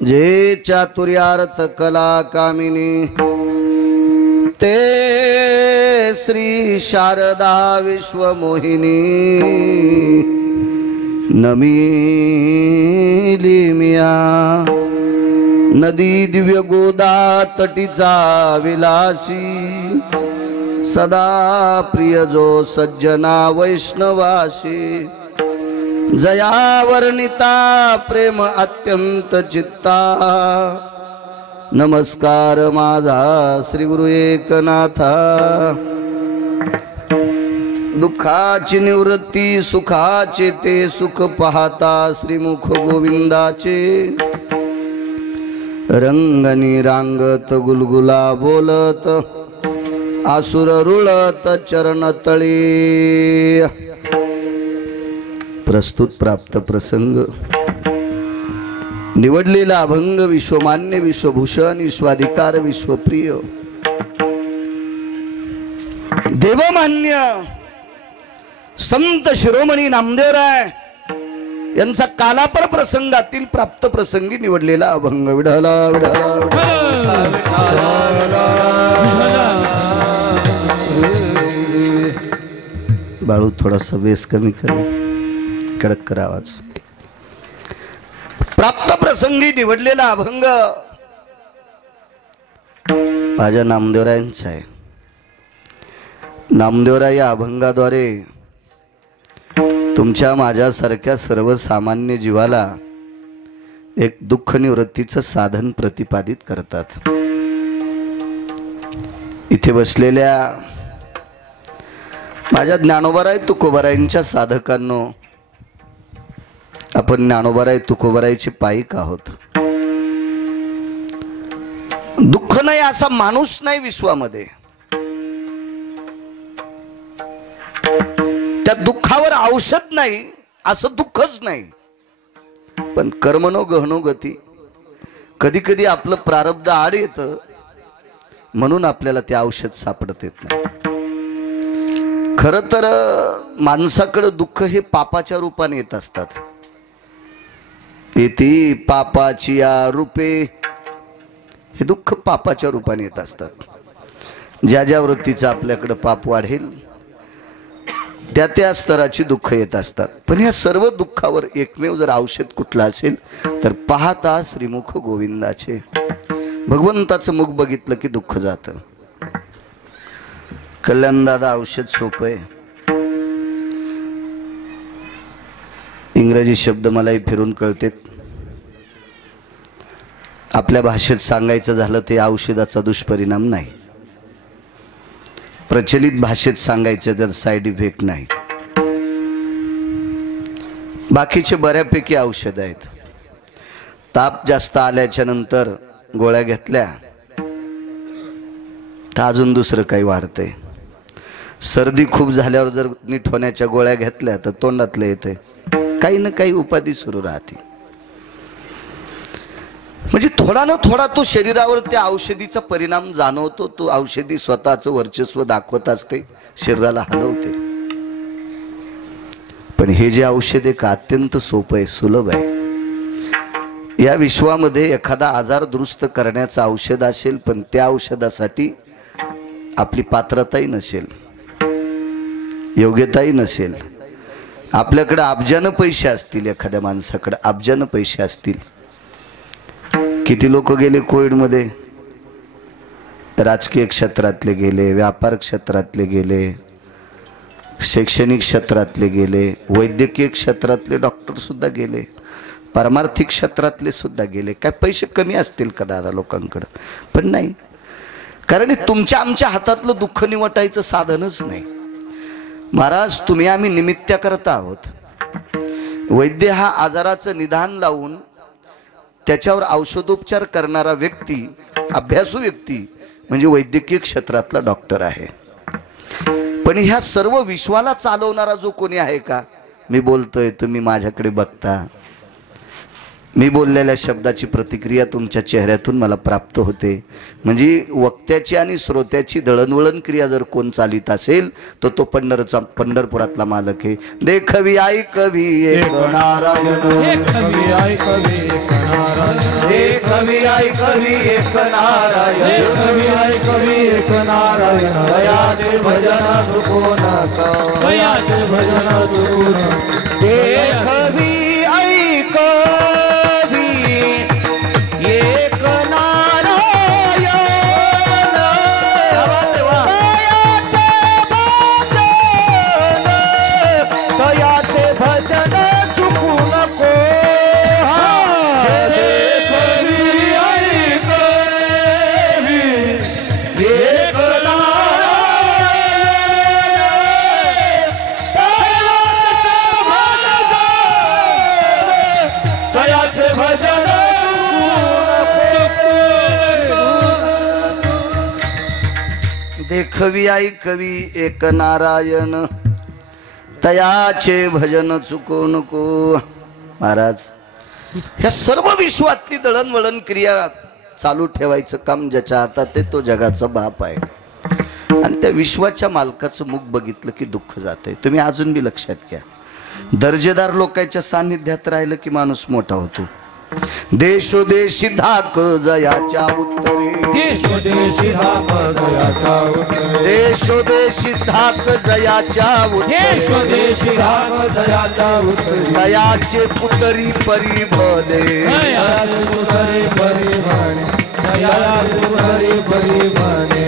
जे चातुर्यार्थ कला कामिनी ते श्री शारदा विश्वमोहिनी नमिली मिया नदी दिव्य गोदा तटीचा विलासी सदा प्रिय जो सज्जना वैष्णवासी जया वर्णिता प्रेम अत्यंत चित्ता नमस्कार माझा श्री गुरु एकनाथा दुःखाची निवृत्ती सुखाचे ते सुख पाहता श्रीमुख गोविंदाचे रंगनी रांगत गुलगुला बोलत आसुर रुळत चरण तळी प्रस्तुत प्राप्त प्रसंग निवडलेला अभंग विश्वमान्य विश्वभूषण विश्वाधिकार विश्वप्रिय देवमान्य संत शिरोमणी नामदेवराय यांचा कालापर प्रसंगातील प्राप्त प्रसंगी निवडलेला अभंग विढला विढला बाळू थोडासा बेस कमी कर कडक कर आवाज प्राप्त प्रसंगी निवडलेला अभंग माझ्या नामदेवरायांचा आहे। नामदेवराय या अभंगाद्वारे तुमच्या माझ्यासारख्या सर्वसामान्य जीवाला एक दुःख निवृत्तीचं साधन प्रतिपादित करतात। इथे बसलेल्या माझ्या ज्ञानोबाराय तुकोबारायांच्या साधकांनो, आपण ज्ञानोबाराय तुकोबारायचे पाईक आहोत। दुःख नाही असा माणूस नाही विश्वामध्ये, त्या दुःखावर औषध नाही असं दुःखच नाही, पण कर्मनो गहनो गती, कधी कधी आपलं प्रारब्ध आड येतं म्हणून आपल्याला ते औषध सापडत येत नाही। खरं तर माणसाकडे दुःख हे पापाच्या रूपाने येत असतात। येती पापाची या रूपे, हे दुःख पापाच्या रूपाने येत असतात। ज्या ज्या वृत्तीचं आपल्याकडे पाप वाढेल त्या त्या स्तराची दुःख येत असतात। पण या सर्व दुःखावर एकमेव जर औषध कुठलं असेल तर पाहता श्रीमुख गोविंदाचे, भगवंताचं मुख बघितलं की दुःख जातं। कल्याण दादा औषध सोपं आहे, इंग्रजी शब्द मलाही फिरून कळतेत। आपल्या भाषेत सांगायचं झालं ते औषधाचा दुष्परिणाम नाही, प्रचलित भाषेत सांगायचं तर साइड इफेक्ट नाही। बाकीचे बऱ्यापैकी औषध आहेत। ताप जास्त आल्याच्या नंतर गोळ्या घेतल्या तर अजून दुसरं काही वाढतंय। सर्दी खूप झाल्यावर जर नीट होण्याच्या गोळ्या घेतल्या तर तोंडातलं येते, काही ना काही उपाधी सुरू राहते। म्हणजे थोडा ना थोडा तो शरीरावर त्या औषधीचा परिणाम जाणवतो। तो औषधी स्वतःचं वर्चस्व दाखवत असते, शरीराला हलवते। पण हे जे औषध आहे का अत्यंत सोपं आहे, सुलभ आहे। या विश्वामध्ये एखादा आजार दुरुस्त करण्याचं औषध असेल पण त्या औषधासाठी आपली पात्रताही नसेल, योग्यताही नसेल। आपल्याकडे अब्जानं पैसे असतील, एखाद्या माणसाकडे अब्जानं पैसे असतील। किती लोक गेले कोविड मध्ये, राजकीय क्षेत्रातले गेले, व्यापार क्षेत्रातले गेले, शैक्षणिक क्षेत्रातले गेले, वैद्यकीय क्षेत्रातले डॉक्टर सुद्धा गेले, परमार्थिक क्षेत्रातले सुद्धा गेले। काय पैसे कमी असतील का दादा लोकांकडे? पण नाही, कारण तुमच्या आमच्या हातातलं दुःख निवटायचं साधनच नाही। महाराज तुम्ही आम्ही निमित्त करता आहोत। वैद्य हा आजाराचं निदान लावून त्याच्यावर औषधोपचार करणारा व्यक्ती, अभ्यासू व्यक्ती म्हणजे वैद्यकीय क्षेत्रातला डॉक्टर आहे। पण ह्या सर्व विश्वाला चालवणारा जो कोणी आहे का, मी बोलतोय तुम्ही माझ्याकडे बघता, मी बोललेल्या शब्दाची प्रतिक्रिया तुमच्या चेहऱ्यातून मला प्राप्त होते. म्हणजे वक्त्याची आणि श्रोत्याची दळणवळण क्रिया जर कोण चालित असेल तर तो पंढरपुरातला मालक आहे. देखवी ऐकवी एक नारायण, देखवी ऐकवी एक नारायण, देखवी ऐकवी एक नारायण, देखवी ऐकवी एक नारायण. दयाचे भजन चुको नका, दयाचे भजन चुको नका. देखवी देखवी ऐकवी एक नारायण, तयाचे भजन चुको नको. महाराज, ह्या सर्व विश्वातली दळणवळण क्रिया चालू ठेवायचं काम ज्याच्या हातात आहे तो जगाचा बाप आहे. आणि त्या विश्वाच्या मालकाचं मुख बघितलं की दुःख जाते. तुम्ही अजून बी लक्षात घ्या, दर्जेदार लोकांच्या सान्निध्यात राहिलं की माणूस मोठा होतो. देशोदेशी धाक जयाच्या उत्तरे, देशोदेशी धाक जयाच्या उत्तरे, देशोदेशी धाक जयाच्या उत्तरे, देशोदेशी धाक जयाच्या उत्तरे. दयाचे पुतरी परिभदे, दयाचे पुतरी परिभणे, दयाचे पुतरी परिभणे.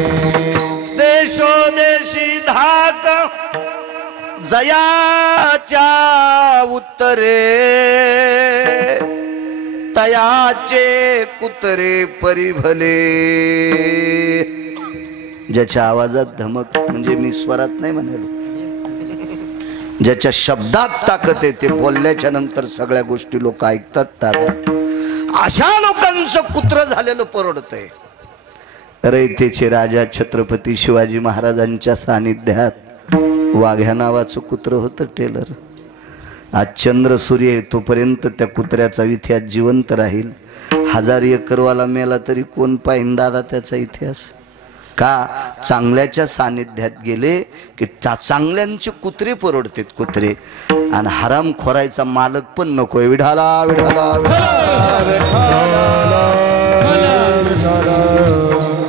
देशोदेशी धाक जयाच्या उत्तरे, तयाचे कुतरे परिभले. ज्याच्या आवाजात धमक, म्हणजे मी स्वरात नाही म्हणालो, ज्याच्या शब्दात ताकद आहे, ते बोलल्याच्या नंतर सगळ्या गोष्टी लोक ऐकतात. अशा लोकांचं कुत्र झालेलं परवडतंय. रयतेचे राजा छत्रपती शिवाजी महाराजांच्या सानिध्यात वाघ्या नावाचं कुत्र होतं टेलर. आज चंद्र सूर्य तोपर्यंत त्या कुत्र्याचा इतिहास जिवंत राहील. 1000 एकरवाला मेला तरी कोण पाहिन दादा त्याचा इतिहास. का? चांगल्याच्या सानिध्यात गेले की चांगल्यांचे कुत्रे परवडतात कुत्रे, आणि हराम खोरायचा मालक पण नकोय. विढाला विढाला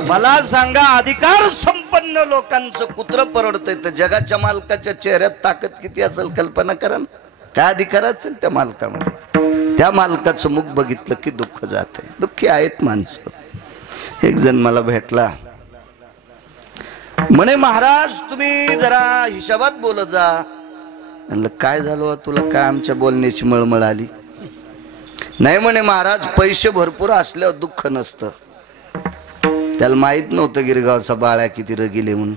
मला सांगा, अधिकार संपन्न लोकांचं कुत्र परवडतंय तर जगाच्या मालकाच्या चेहऱ्यात ताकद किती असेल कल्पना करा. काय अधिकार असेल त्या मालकामध्ये. त्या मालकाचं मुख बघितलं की दुःख जाते. दुःखी आहेत माणसं. एक जण मला भेटला, म्हणे महाराज तुम्ही जरा हिशोबात बोलत जा. म्हणलं काय झालं तुला, काय आमच्या बोलण्याची मळमळ आली? नाही म्हणे महाराज, पैसे भरपूर असल्यावर दुःख नसतं. त्याला माहित नव्हतं गिरगावचा बाळ्या किती रगिले म्हणून.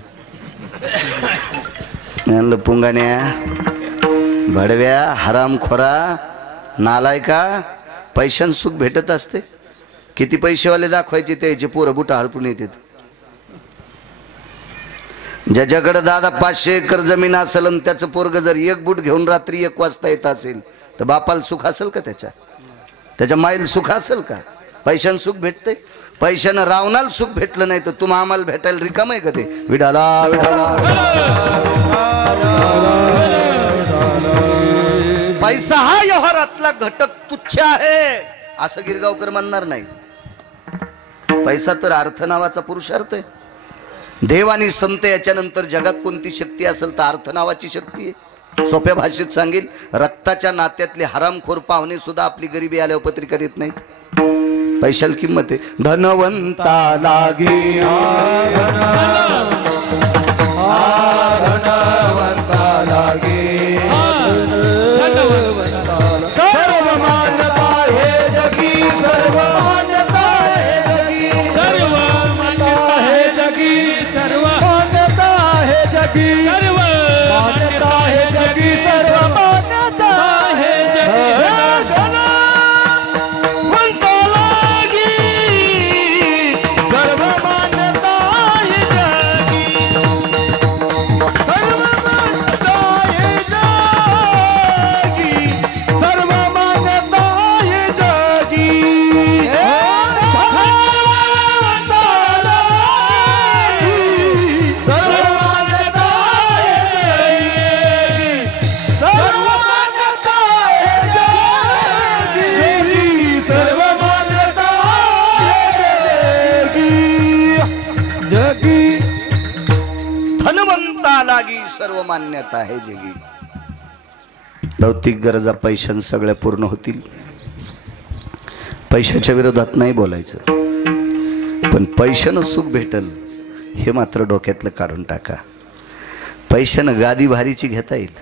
म्हणलं पुंगाण्या, भडव्या, हरामखोरा, नालायका, पैशान सुख भेटत असते. किती पैसेवाले दाखवायचे त्याचे पोरं बुटा हडपून येतात. ज्याच्याकडे दादा 500 एकर जमीन असेल आणि त्याचं पोरग जर 1 बूट घेऊन रात्री 1 वाजता येत असेल तर बापाला सुख असेल का? त्याच्या माईल सुख असेल का? पैशान सुख भेटते. पैशानं रावणाला सुख भेटलं नाही तर तुम्हा आम्हाला भेटायला रिकाम आहे का? ते विडाला विडाला पैसा हा व्यवहारातला घटक तुच्छ आहे असं गिरगावकर म्हणणार नाही. पैसा तर अर्थ नावाचा पुरुषार्थ आहे. देव आणि संत याच्यानंतर जगात कोणती शक्ती असेल तर अर्थ नावाची शक्ती आहे. सोप्या भाषेत सांगेल, रक्ताच्या नात्यातले हरामखोर पाहुणे सुद्धा आपली गरिबी आल्यावर पत्रिका देत नाहीत. पैशाला किंमत आहे. धनवंता लागे धनवंता लागे सर्व मान्यता हे जगी, सर्व मान्यता हे जगी, सर्व मान्यता हे जगी, सर्व मान्यता हे जगी, सर्व मान्यता हे जगी, सर्व मान्यता हे जगी. धनवंता लागे सर्व मान्यता हे जगी, सर्व मान्यता आहे जगी. लौकिक गरजा पैशां सगळ्या पूर्ण होतील. पैशाच्या विरोधात नाही बोलायचं, पण पैशानं सुख भेटल हे मात्र डोक्यातलं काढून टाका. पैशानं गादी भारीची घेता येईल.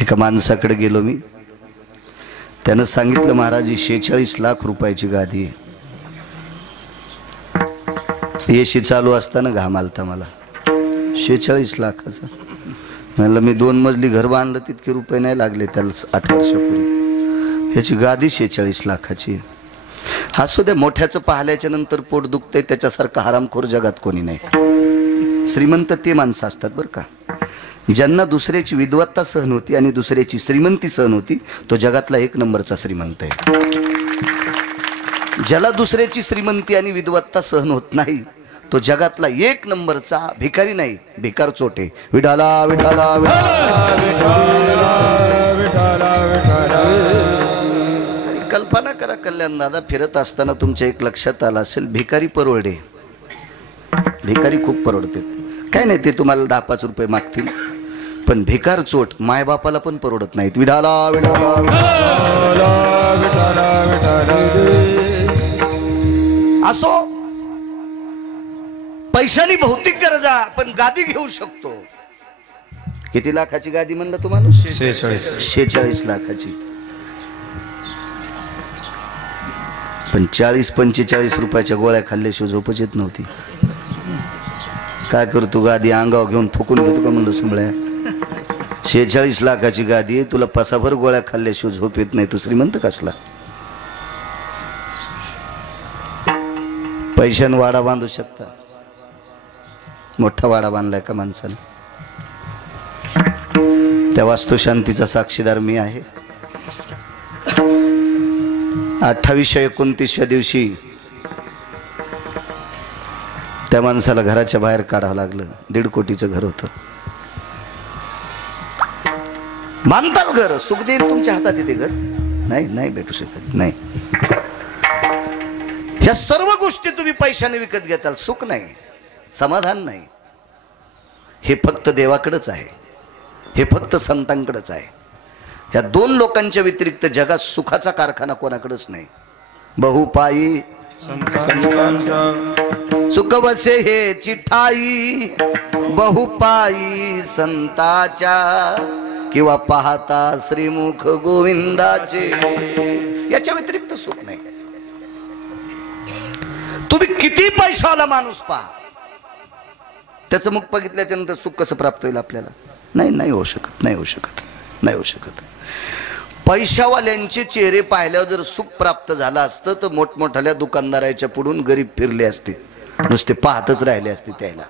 एका माणसाकडे गेलो मी, त्यानं सांगितलं महाराज 46 लाख रुपयाची गादी आहे. एसी चालू असताना घाम आलता मला. 46 लाखाचा. म्हणलं मी 2 मजली घर बांधलं तितके रुपये नाही लागले त्याला 8 वर्षापूर्वी. ह्याची गादी 46 लाखाची. असू द्या, मोठ्याचं पाहिल्याच्या नंतर पोट दुखतंय त्याच्यासारखं हरामखोर जगात कोणी नाही. श्रीमंत ते माणसं असतात बरं का, ज्यांना दुसऱ्याची विद्वत्ता सहन होती आणि दुसऱ्याची श्रीमंती सहन होती, तो जगातला 1 नंबरचा श्रीमंत आहे. ज्याला दुसऱ्याची श्रीमंती आणि विद्वत्ता सहन होत नाही, तो जगातला 1 नंबरचा भिकारी नाही, भिकार चोटे. विठाला विठाला कल्पना करा, कल्याण दादा फिरत असताना तुमच्या एक लक्षात आलं असेल, भिकारी परवडे. भिकारी खूप परवडते. काय नाही, ते तुम्हाला 10-5 रुपये मागतील, पण भिकार चोट मायबापाला पण परवडत नाहीत. विठाला विठाला असो, पैशानी भौतिक गरजा आपण गादी घेऊ शकतो. किती लाखाची गादी म्हणलं तुम्हाला? 46 लाखाची. पण 40-45 रुपयाच्या गोळ्या खाल्ल्याशिवाय झोपच येत नव्हती. काय करतो, गादी अंगावर घेऊन फुकून घेतो का म्हणलं सुंबळ्या. 46 लाखाची गादी, तुला पसाभर गोळ्या खाल्ल्याशिवाय झोप येत नाही, तू श्रीमंत कसला? पैशानं वाडा बांधू शकता. मोठा वाडा बांधलाय का माणसाने? त्या वास्तुशांतीचा साक्षीदार मी आहे. 28-29 दिवशी त्या माणसाला घराच्या बाहेर काढावं लागलं. 1.5 कोटीचं घर होतं. बांधताल घर, सुख देईल तुमच्या हातात येते घर? नाही, नाही भेटू शकत नाही. ह्या सर्व गोष्टी तुम्ही पैशाने विकत घेताल. सुख नाही, समाधान नाही. हे फक्त देवाकडेच आहे, हे फक्त संतांकडेच आहे. ह्या 2 लोकांच्या व्यतिरिक्त जगात सुखाचा कारखाना कोणाकडेच नाही. बहुपायी संतांचा सुख बसे हे चिठाई, बहुपायी संताच्या किंवा पाहता श्रीमुख गोविंदाचे. याच्या व्यतिरिक्त सुख नाही. तुम्ही किती पैशाला माणूस पहा, त्याचं मुख बघितल्याच्या नंतर सुख कसं प्राप्त होईल आपल्याला? नाही, नाही होऊ शकत, नाही होऊ शकत, नाही होऊ शकत. पैशावाल्यांचे चेहरे पाहिल्यावर जर सुख प्राप्त झालं असतं तर मोठमोठ्या दुकानदाराच्या पुढून गरीब फिरले असते, नुसते पाहतच राहिले असते. त्याला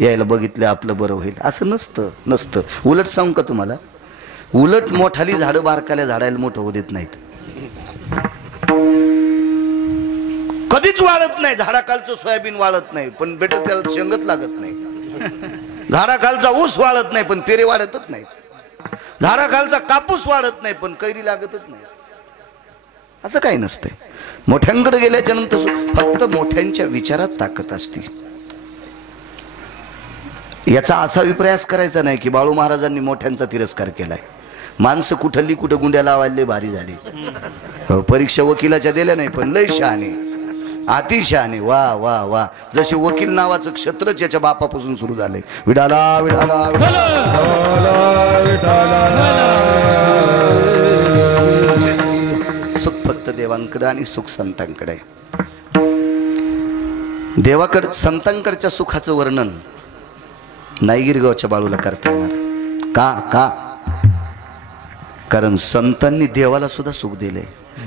यायला बघितलं आपलं बरं होईल असं नसतं. नसतं. उलट सांगू का तुम्हाला, उलट मोठाली झाडं बारकाल्या झाडायला मोठं होऊ देत नाहीत. कधीच वाळत नाही. झाडाखालचं सोयाबीन वाळत नाही, पण बेटा त्याला शेंगत लागत नाही. झाडाखालचा ऊस वाळत नाही, पण पेरे वाढतच नाहीत. झाडाखालचा कापूस वाढत नाही, पण कैरी लागतच नाही. असं काही नसतंय. मोठ्यांकडे गेल्याच्या नंतर फक्त मोठ्यांच्या विचारात ताकद असते. याचा असा विप्रयास करायचा नाही की बाळू महाराजांनी मोठ्यांचा तिरस्कार केलाय. माणसं कुठली कुठं गुंड्या लावायला भारी झाली. परीक्षा वकिलाच्या दिल्या नाही, पण लय शहाणे, अतिशहाणे. वा वा वा. जसे वकील नावाचं क्षेत्रच याच्या बापापासून सुरू झालंय. विडाला विडाला सुख फक्त देवांकडे आणि सुख संतांकडे. देवाकडे संतांकडच्या सुखाचं वर्णन नाही गिरगावच्या बाळूला करता येणार. का? कारण संतांनी देवाला सुद्धा सुख दिले.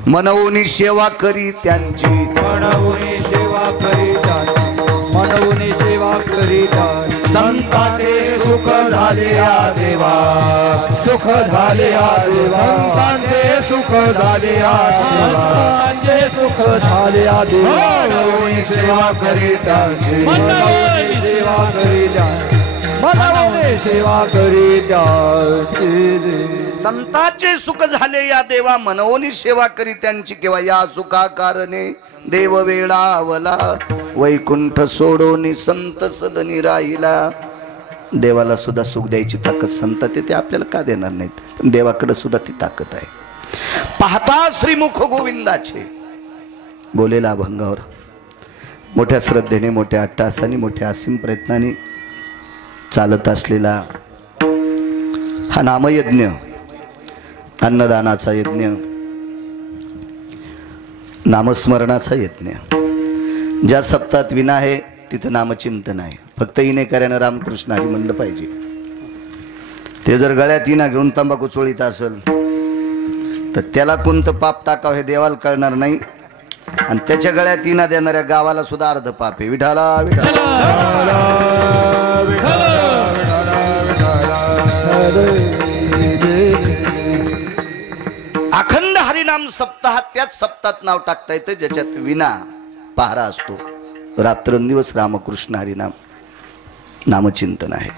मनवून सेवा करी त्यांची, मनवून सेवा करी त्यांची, मनवून सेवा करी त्यांची. संतांचे सुख झाले आ देवा, सुख झाले आ देवा. संतांचे सुख झाले आ देवा, संतांचे सुख झाले आ देवा. मनवून सेवा करी त्यांची, मनवून सेवा करी त्यांची, मनवून सेवा करी त्यांची. संतांचे सुख झाले या देवा, मनवोनी सेवा करी त्यांची. केव्हा या सुखा कारणे देव वेळावला, वैकुंठ सोडोनी संत सदनी राहिला. देवाला सुद्धा सुख द्यायची ताकद संतात ते आपल्याला का देणार नाहीत? पण देवाकडे सुद्धा ती ताकद आहे. पाहता श्रीमुख गोविंदाचे बोलेला अभंगावर मोठ्या श्रद्धेने, मोठ्या अट्टाहासाने, मोठ्या असीम प्रयत्नाने चालत असलेला हा नामयज्ञ, अन्नदानाचा यज्ञ, नामस्मरणाचा यज्ञ. ज्या सप्ताहात विना आहे तिथं नामचिंतन आहे. फक्त इनेकऱ्यानं रामकृष्ण हरी म्हणलं पाहिजे. ते जर गळ्यात इना घेऊन तंबाखू चोळीत असेल तर त्याला कोणतं पाप टाकावं हे देवाला कळणार नाही, आणि त्याच्या गळ्यात इना देणाऱ्या गावाला सुद्धा अर्ध पाप आहे. विठाला विठाला अखंड हरिनाम सप्ताहात त्याच सप्ताहात नाव टाकता येतं ज्याच्यात विना पहारा असतो. रात्रंदिवस रामकृष्ण हरिनाम नामचिंतन आहे.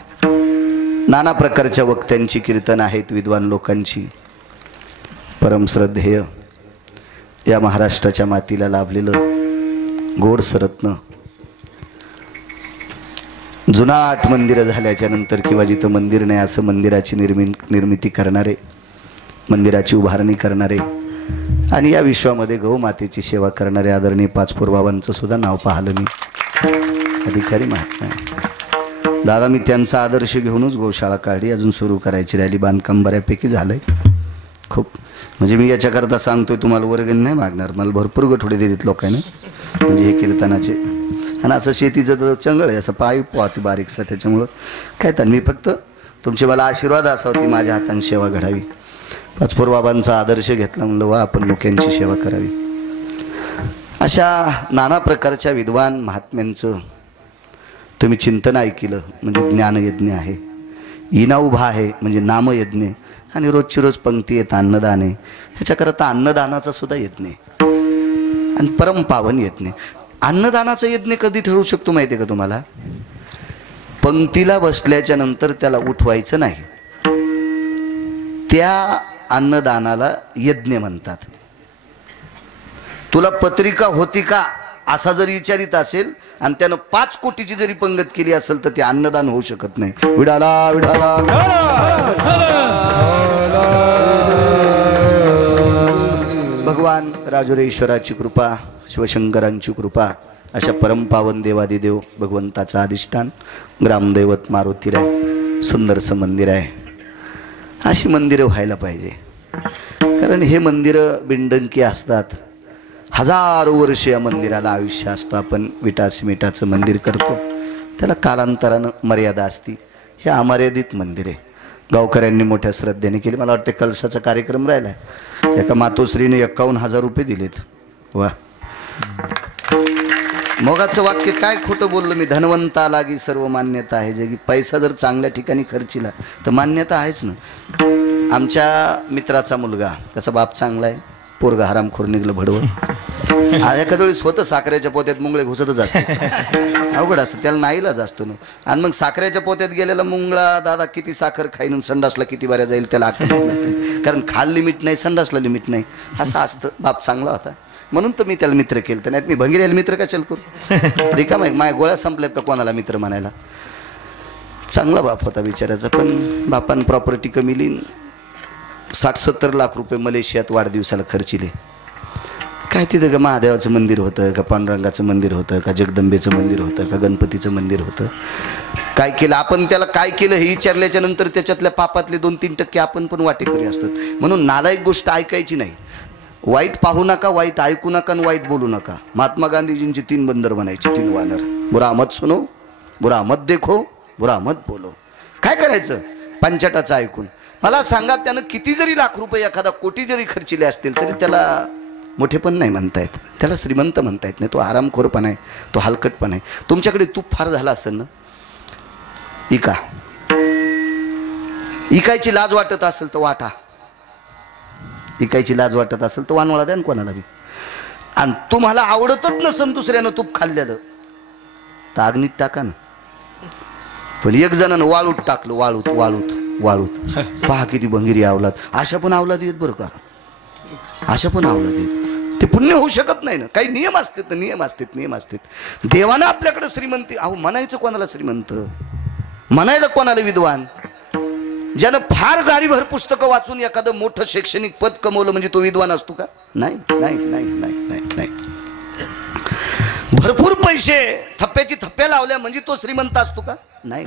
नाना प्रकारच्या वक्त्यांची कीर्तन आहेत, विद्वान लोकांची. परमश्रद्धेय या महाराष्ट्राच्या मातीला लाभलेलं गोड सरत्न, जुनाट मंदिरं झाल्याच्या नंतर किंवा जिथं मंदिर नाही असं मंदिराची निर्मिती करणारे, मंदिराची उभारणी करणारे आणि या विश्वामध्ये गौमातेची सेवा करणारे आदरणीय पाचपोर बाबांचं सुद्धा नाव पाहिलं मी. अधिकारी महात्मा आहे दादा. मी त्यांचा आदर्श घेऊनच गोशाळा काढली. अजून सुरू करायची राहिली. बांधकाम बऱ्यापैकी झालंय खूप. म्हणजे मी याच्याकरता सांगतोय, तुम्हाला वर्गणी नाही मागणार, मला भरपूर गठोडे दिलेत लोकांनी, म्हणजे हे कीर्तनाचे. आणि असं शेतीचं तर चंगळ आहे, असं पाय पोहती बारीकसा. त्याच्यामुळं काय तर मी फक्त तुमचे मला आशीर्वाद असावं, ती माझ्या हाताने सेवा घडावी. पाचपोर बाबांचा आदर्श घेतला, म्हणलं वा आपण मुख्यांची सेवा करावी. अशा नाना प्रकारच्या विद्वान महात्म्यांचं तुम्ही चिंतन ऐकलं म्हणजे ज्ञानयज्ञ आहे. इना उभा आहे म्हणजे नामयज्ञ, आणि रोजची रोज पंक्ती येत अन्नदान आहे. ह्याच्याकरता अन्नदानाचा सुद्धा यज्ञ आणि परम पावन यज्ञ. अन्नदानाचा यज्ञ कधी ठरवू शकतो माहिती आहे का तुम्हाला? पंक्तीला बसल्याच्या नंतर त्याला उठवायचं नाही, त्या अन्नदानाला यज्ञ म्हणतात. तुला पत्रिका होती का असा जरी विचारित असेल आणि त्यानं 5 कोटीची जरी पंगत केली असेल तर ते अन्नदान होऊ शकत नाही. विडाला विडाला भगवान राजुरेश्वराची कृपा, शिवशंकरांची कृपा, अशा परमपावन देवादिदेव भगवंताचं अधिष्ठान ग्रामदैवत मारुतीराय, सुंदरसं मंदिर आहे. अशी मंदिरं व्हायला पाहिजे. कारण हे मंदिरं बिंडंकी असतात. हजारो वर्ष या मंदिराला आयुष्य असतं. आपण विटा सिमेंटाचं मंदिर करतो, त्याला कालांतरानं मर्यादा असती. हे अमर्यादित मंदिर आहे. गावकऱ्यांनी मोठ्या श्रद्धेने केली. मला वाटते कलशाचा कार्यक्रम राहिला आहे. एका मातोश्रीने 51,000 रुपये दिलेत. वा, मोगाचं वाक्य काय खोटं बोललं मी. धनवंता लागी सर्व मान्यता आहे जगी. पैसा जर चांगल्या ठिकाणी खर्चिला तर मान्यता आहेच ना. आमच्या मित्राचा मुलगा, त्याचा बाप चांगला आहे, पोरगा हरामखोर निघलं भडवं. एखाद्या वेळेस होतं साखरेच्या पोत्यात मुंगळे घुसतच असतं, अवघड असतं, त्याला नाईलाज असतो ना. आणि मग साखरेच्या पोत्यात गेलेला मुंगळा दादा किती साखर खाईन संडासला किती बऱ्या जाईल त्याला अक्कल नसते. कारण खाल लिमिट नाही, संडासला लिमिट नाही, असं असतं. बाप चांगला होता म्हणून तर मी त्याला मित्र केलं. तर नाही मी भंगिरेला मित्र कशाला करू? रिकाम आहे. माझ्या गोळ्या संपल्यात का कोणाला मित्र म्हणायला? चांगला बाप होता बिचाराचा. पण बापानं प्रॉपर्टी कमी लिहिन 60-70 लाख रुपये मलेशियात वाढदिवसाला खर्चिले. काय तिथं का महादेवाचं मंदिर होतं का, पांडुरंगाचं मंदिर होतं का, जगदंबेचं मंदिर होतं का, गणपतीचं मंदिर होतं? काय केलं आपण? त्याला काय केलं हे विचारल्याच्या नंतर त्याच्यातल्या पापातले 2-3% आपण पण वाटेकरी असतो. म्हणून नालायक गोष्ट ऐकायची नाही. वाईट पाहू नका, वाईट ऐकू नका आणि वाईट बोलू नका. महात्मा गांधीजींची 3 बंदर बनायचे, 3 वानर. बुरा मत सुनो, बुरा मत देखो, बुरा मत बोलो. काय करायचं? पंचाटाचं ऐकून. मला सांगा, त्यानं किती जरी लाख रुपये, एखादा कोटी जरी खर्चिले असतील तरी त्याला मोठेपण नाही म्हणता येत, त्याला श्रीमंत म्हणता येत नाही. तो आरामखोरपणा आहे, तो हलकटपणा आहे. तुमच्याकडे तूप फार झाला असेल ना, इका इकायची लाज वाटत असेल तर वाटा. इकायची लाज वाटत असेल तर वानवळा द्या ना कोणाला बी. आणि तुम्हाला आवडतच नसेल दुसऱ्यानं तूप खाल्लेलं तर अग्नीत टाका ना. पण एक जणानं वाळूत टाकलं, वाळूत वाळूत वाळूत. पहा किती भंगिरी आवलात. अशा पण आवलाद येत बरं का, अशा पण आवलाद येत. ते पुण्य होऊ शकत नाही ना. काही नियम असतात ना, नियम असतात, नियम असतात. देवानं आपल्याकडे श्रीमंती, अहो म्हणायचं कोणाला श्रीमंत? म्हणायला कोणाला विद्वान? ज्यानं फार गाडीभर पुस्तकं वाचून एखादं मोठं शैक्षणिक पद कमवलं म्हणजे तो विद्वान असतो का? नाही नाही नाही नाही नाही नाही. भरपूर पैसे थप्प्याची थप्प्या लावल्या म्हणजे तो श्रीमंत असतो का? नाही.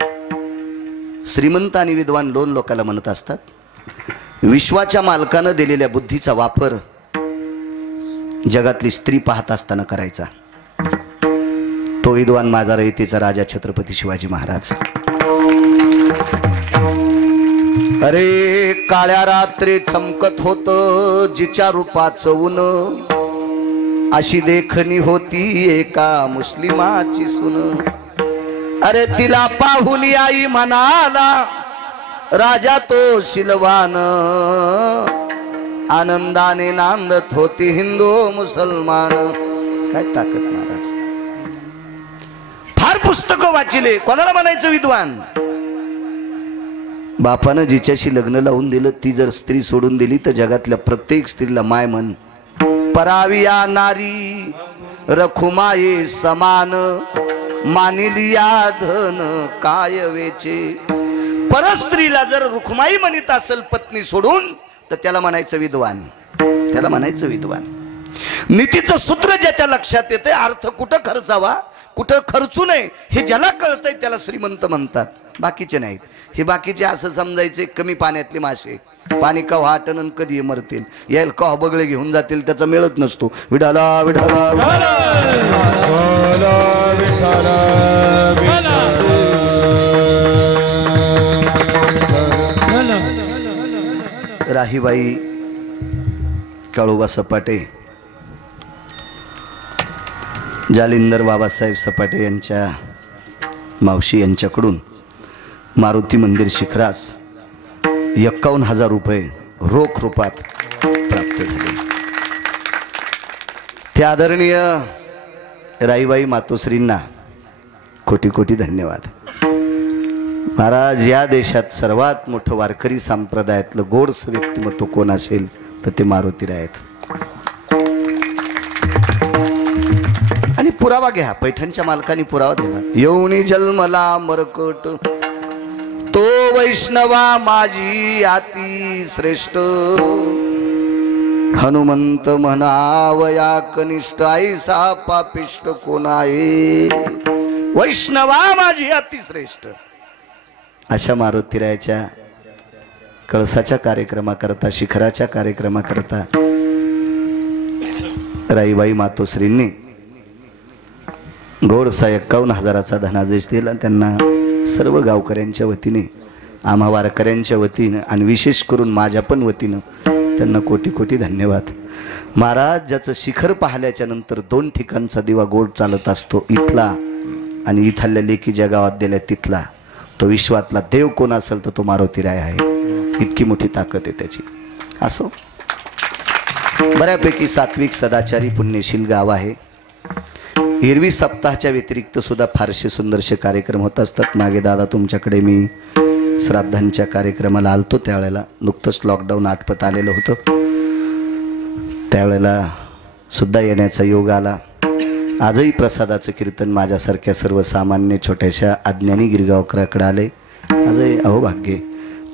श्रीमंत आणि विद्वान दोन लोकांना म्हणत असतात. विश्वाच्या मालकानं दिलेल्या बुद्धीचा वापर जगातली स्त्री पाहत असताना करायचा, तो विद्वान माझा रयतेचा राजा छत्रपती शिवाजी महाराज. अरे काळ्या रात्री चमकत होत जिच्या रूपाचं ऊन, अशी देखणी होती एका मुस्लिमाची सून. अरे तिला पाहुली आई म्हणाला राजा तो शिलवान, आनंदाने नांदत होती हिंदू मुसलमान. काय ताकद महाराज. फार पुस्तकं वाचिले, कोणाला म्हणायचं विद्वान? बापानं जिच्याशी लग्न लावून दिलं ती जर स्त्री सोडून दिली तर जगातल्या प्रत्येक स्त्रीला माय म्हण. पराविया नारी रखुमाये समान, मानिलिया धन काय वेचे. परस्त्रीला जर रुखमाई म्हणत असेल पत्नी सोडून तर त्याला म्हणायचं विद्वान, त्याला म्हणायचं विद्वान. नीतीचं सूत्र ज्याच्या लक्षात येते, अर्थ कुठं खर्चावा कुठं खर्चू नये हे ज्याला कळतंय त्याला श्रीमंत म्हणतात. बाकीचे नाहीत. हे बाकीचे असं समजायचे कमी पाण्यातले मासे, पाणी कवा आटन कधी मरतील, यायला कवा बगळे घेऊन जातील त्याचा मिळत नसतो. विडाला विडाला राहीबाई काळोबा सपाटे, जालिंदर बाबासाहेब सपाटे यांच्या मावशी यांच्याकडून मारुती मंदिर शिखरास 51,000 रुपये रोख रूपात प्राप्त झाले. त्या आदरणीय राईबाई मातोश्रींना कोटी कोटी धन्यवाद. महाराज, या देशात सर्वात मोठं वारकरी संप्रदायातलं गोडस व्यक्तिमत्व कोण असेल तर ते मारुतीराय आहेत. आणि पुरावा घ्या, पैठणच्या मालकांनी पुरावा दिला. येऊनी जन्मला मरकट तो वैष्णवा माझी अति श्रेष्ठ, हनुमंत म्हणावया कनिष्ठ, ऐसा पापिष्ट कोण आहे. वैष्णवा माझी अति श्रेष्ठ. अशा मारुतीरायाच्या कळसाच्या कार्यक्रमाकरता, शिखराच्या कार्यक्रमाकरता राईबाई मातोश्रींनी गोडसा 51,000चा धनादेश दिला. त्यांना सर्व गावकऱ्यांच्या वतीने, आम्हा वारकऱ्यांच्या वतीनं आणि विशेष करून माझ्या पण वतीनं त्यांना कोटी कोटी धन्यवाद. महाराज, ज्याचं शिखर पाहिल्याच्या नंतर 2 ठिकाणचा दिवा गोड चालत असतो, इथला आणि इथल्या लेकी ज्या गावात दिल्या तिथला, तो विश्वातला देव कोण असेल तर तो मारुतीराय आहे. इतकी मोठी ताकद आहे त्याची. असो, बऱ्यापैकी सात्विक सदाचारी पुण्यशील गाव आहे. एरवी सप्ताहाच्या व्यतिरिक्त सुद्धा फारसे सुंदरसे कार्यक्रम होत असतात. मागे दादा तुमच्याकडे मी श्राद्धांच्या कार्यक्रमाला आलतो, त्यावेळेला नुकतंच लॉकडाऊन आटपत आलेलं होतं, त्यावेळेला सुद्धा येण्याचा योग आला. आजही प्रसादाचं कीर्तन माझ्यासारख्या सर्वसामान्य छोट्याशा अज्ञानी गिरगावकराकडे आले. आजही अहोभाग्य.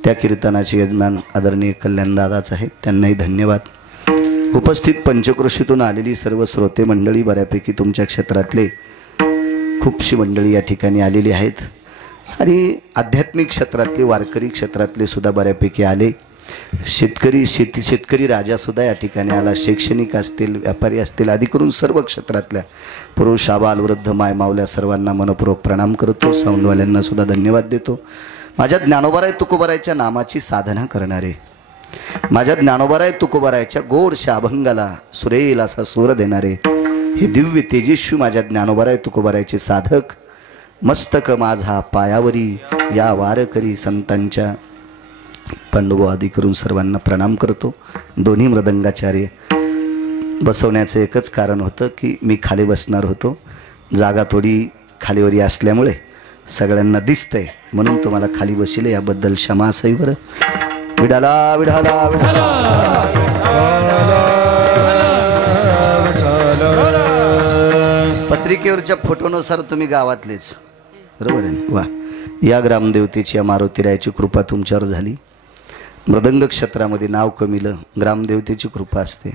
त्या कीर्तनाचे यजमान आदरणीय कल्याणदादाच आहेत, त्यांनाही धन्यवाद. उपस्थित पंचक्रोशीतून आलेली सर्व श्रोते मंडळी, बऱ्यापैकी तुमच्या क्षेत्रातले खूपशी मंडळी या ठिकाणी आलेली आहेत. आणि आध्यात्मिक क्षेत्रातले, वारकरी क्षेत्रातले सुद्धा बऱ्यापैकी आले. शेतकरी राजासुद्धा या ठिकाणी आला. शैक्षणिक असतील, व्यापारी असतील, आदी करून सर्व क्षेत्रातल्या पुरुष, आबाल, वृद्ध, माय, मावल्या सर्वांना मनपूर्वक प्रणाम करतो. साऊंडवाल्यांना सुद्धा धन्यवाद देतो. माझ्या ज्ञानोबाराय तुकोबारायच्या नामाची साधना करणारे, माझ्या ज्ञानोबाराय तुकोबारायच्या गोडशा अभंगाला सुरेल असा सूर देणारे हे दिव्य तेजस्वी माझ्या ज्ञानोबाराय तुकोबारायचे साधक, मस्तक माझा पायावरी या वारकरी संतांच्या पांडुबो आदी करून सर्वांना प्रणाम करतो. दोन्ही मृदंगाचार्य बसवण्याचं एकच कारण होतं की मी खाली बसणार होतो, जागा थोडी खालीवरी असल्यामुळे सगळ्यांना दिसतंय म्हणून तुम्हाला खाली बसले, याबद्दल क्षमा असावी. बरं, विडाला विडाला विडाला. पत्रिकेवरच्या फोटोनुसार तुम्ही गावातलेच, बरोबर आहे वा. या ग्रामदेवतेची या मारुतीरायाची कृपा तुमच्यावर झाली. मृदंग क्षेत्रामध्ये नाव कमिलं, ग्रामदेवतेची कृपा असते.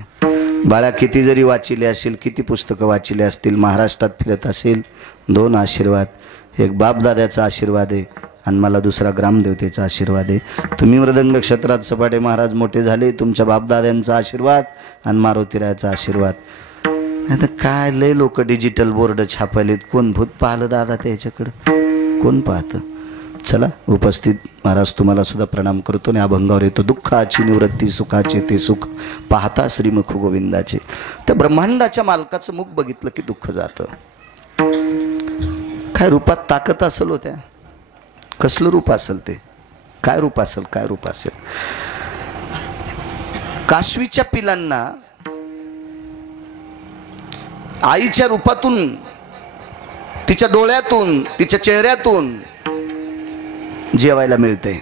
बाळा किती जरी वाचिले असेल, किती पुस्तकं वाचिले असतील, महाराष्ट्रात फिरत असेल, 2 आशीर्वाद, एक बापदाद्याचा आशीर्वाद आहे आणि मला दुसरा ग्रामदेवतेचा आशीर्वाद आहे. तुम्ही मृदंग क्षेत्रात सपाटे महाराज मोठे झाले, तुमच्या बापदाद्यांचा आशीर्वाद आणि मारुतीरायाचा आशीर्वाद. आता काय लय लोक डिजिटल बोर्ड छापायलेत, कोण भूत पाहिलं दादा त्याच्याकडं, कोण पाहतं. चला उपस्थित महाराज तुम्हाला सुद्धा प्रणाम करतो आणि अभंगावर येतो. दुःखाची निवृत्ती सुखाचे ते सुख पाहता श्रीमुख गोविंदाचे. त्या ब्रह्मांडाच्या मालकाचं मुख बघितलं की दुःख जातं. काय रूपात ताकद असेल होत्या, कसलं रूप असेल ते, काय रूप असेल, काय रूप असेल. काशवीच्या पिलांना आईच्या रूपातून, तिच्या डोळ्यातून, तिच्या चेहऱ्यातून जेवायला मिळते.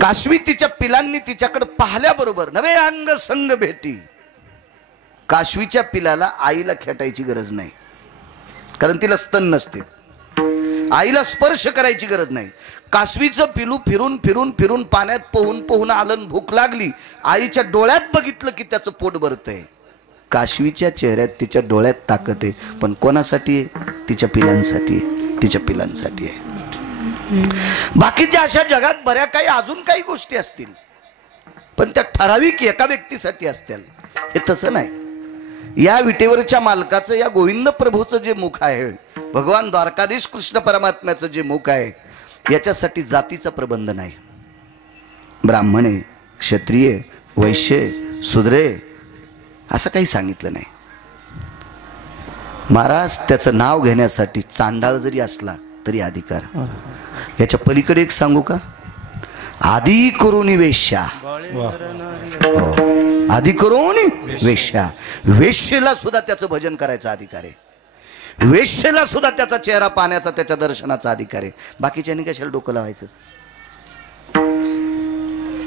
काशवी तिच्या पिलांनी तिच्याकडे पाहिल्याबरोबर नवे अंग संग भेटी. काशवीच्या पिलाला आईला खेटायची गरज नाही, कारण तिला स्तन नसते. आईला स्पर्श करायची गरज नाही. कासवीचं पिलू फिरून फिरून फिरून पाण्यात पोहून पोहून आलं, भूक लागली, आईच्या डोळ्यात बघितलं की त्याचं पोट भरतंय. काशवीच्या चेहऱ्यात, तिच्या डोळ्यात ताकद आहे, पण कोणासाठी आहे? तिच्या पिलांसाठी आहे, तिच्या पिलांसाठी आहे. बाकीच्या अशा जगात बऱ्या काही अजून काही गोष्टी असतील, पण त्या ठराविक एका व्यक्तीसाठी असतील. हे तसं नाही. या विटेवरच्या मालकाचं, या गोविंद प्रभूचं जे मुख आहे, भगवान द्वारकाधीश कृष्ण परमात्म्याचं जे मुख आहे, याच्यासाठी जातीचा प्रबंध नाही. ब्राह्मणे, क्षत्रिय, वैश्य, शूद्रे असं काही सांगितलं नाही. महाराज त्याचं नाव घेण्यासाठी चांडाळ जरी असला तरी अधिकार. याच्या पलीकडे एक सांगू का? आधी करुणी वेश्या, आधी करुणी वेश्या. वेश्येला सुद्धा त्याचं भजन करायचा अधिकार आहे. वेश्येला सुद्धा त्याचा चेहरा पाहण्याचा, त्याच्या दर्शनाचा अधिकार आहे. बाकीच्यांनी कशाला डोकं लावायचं?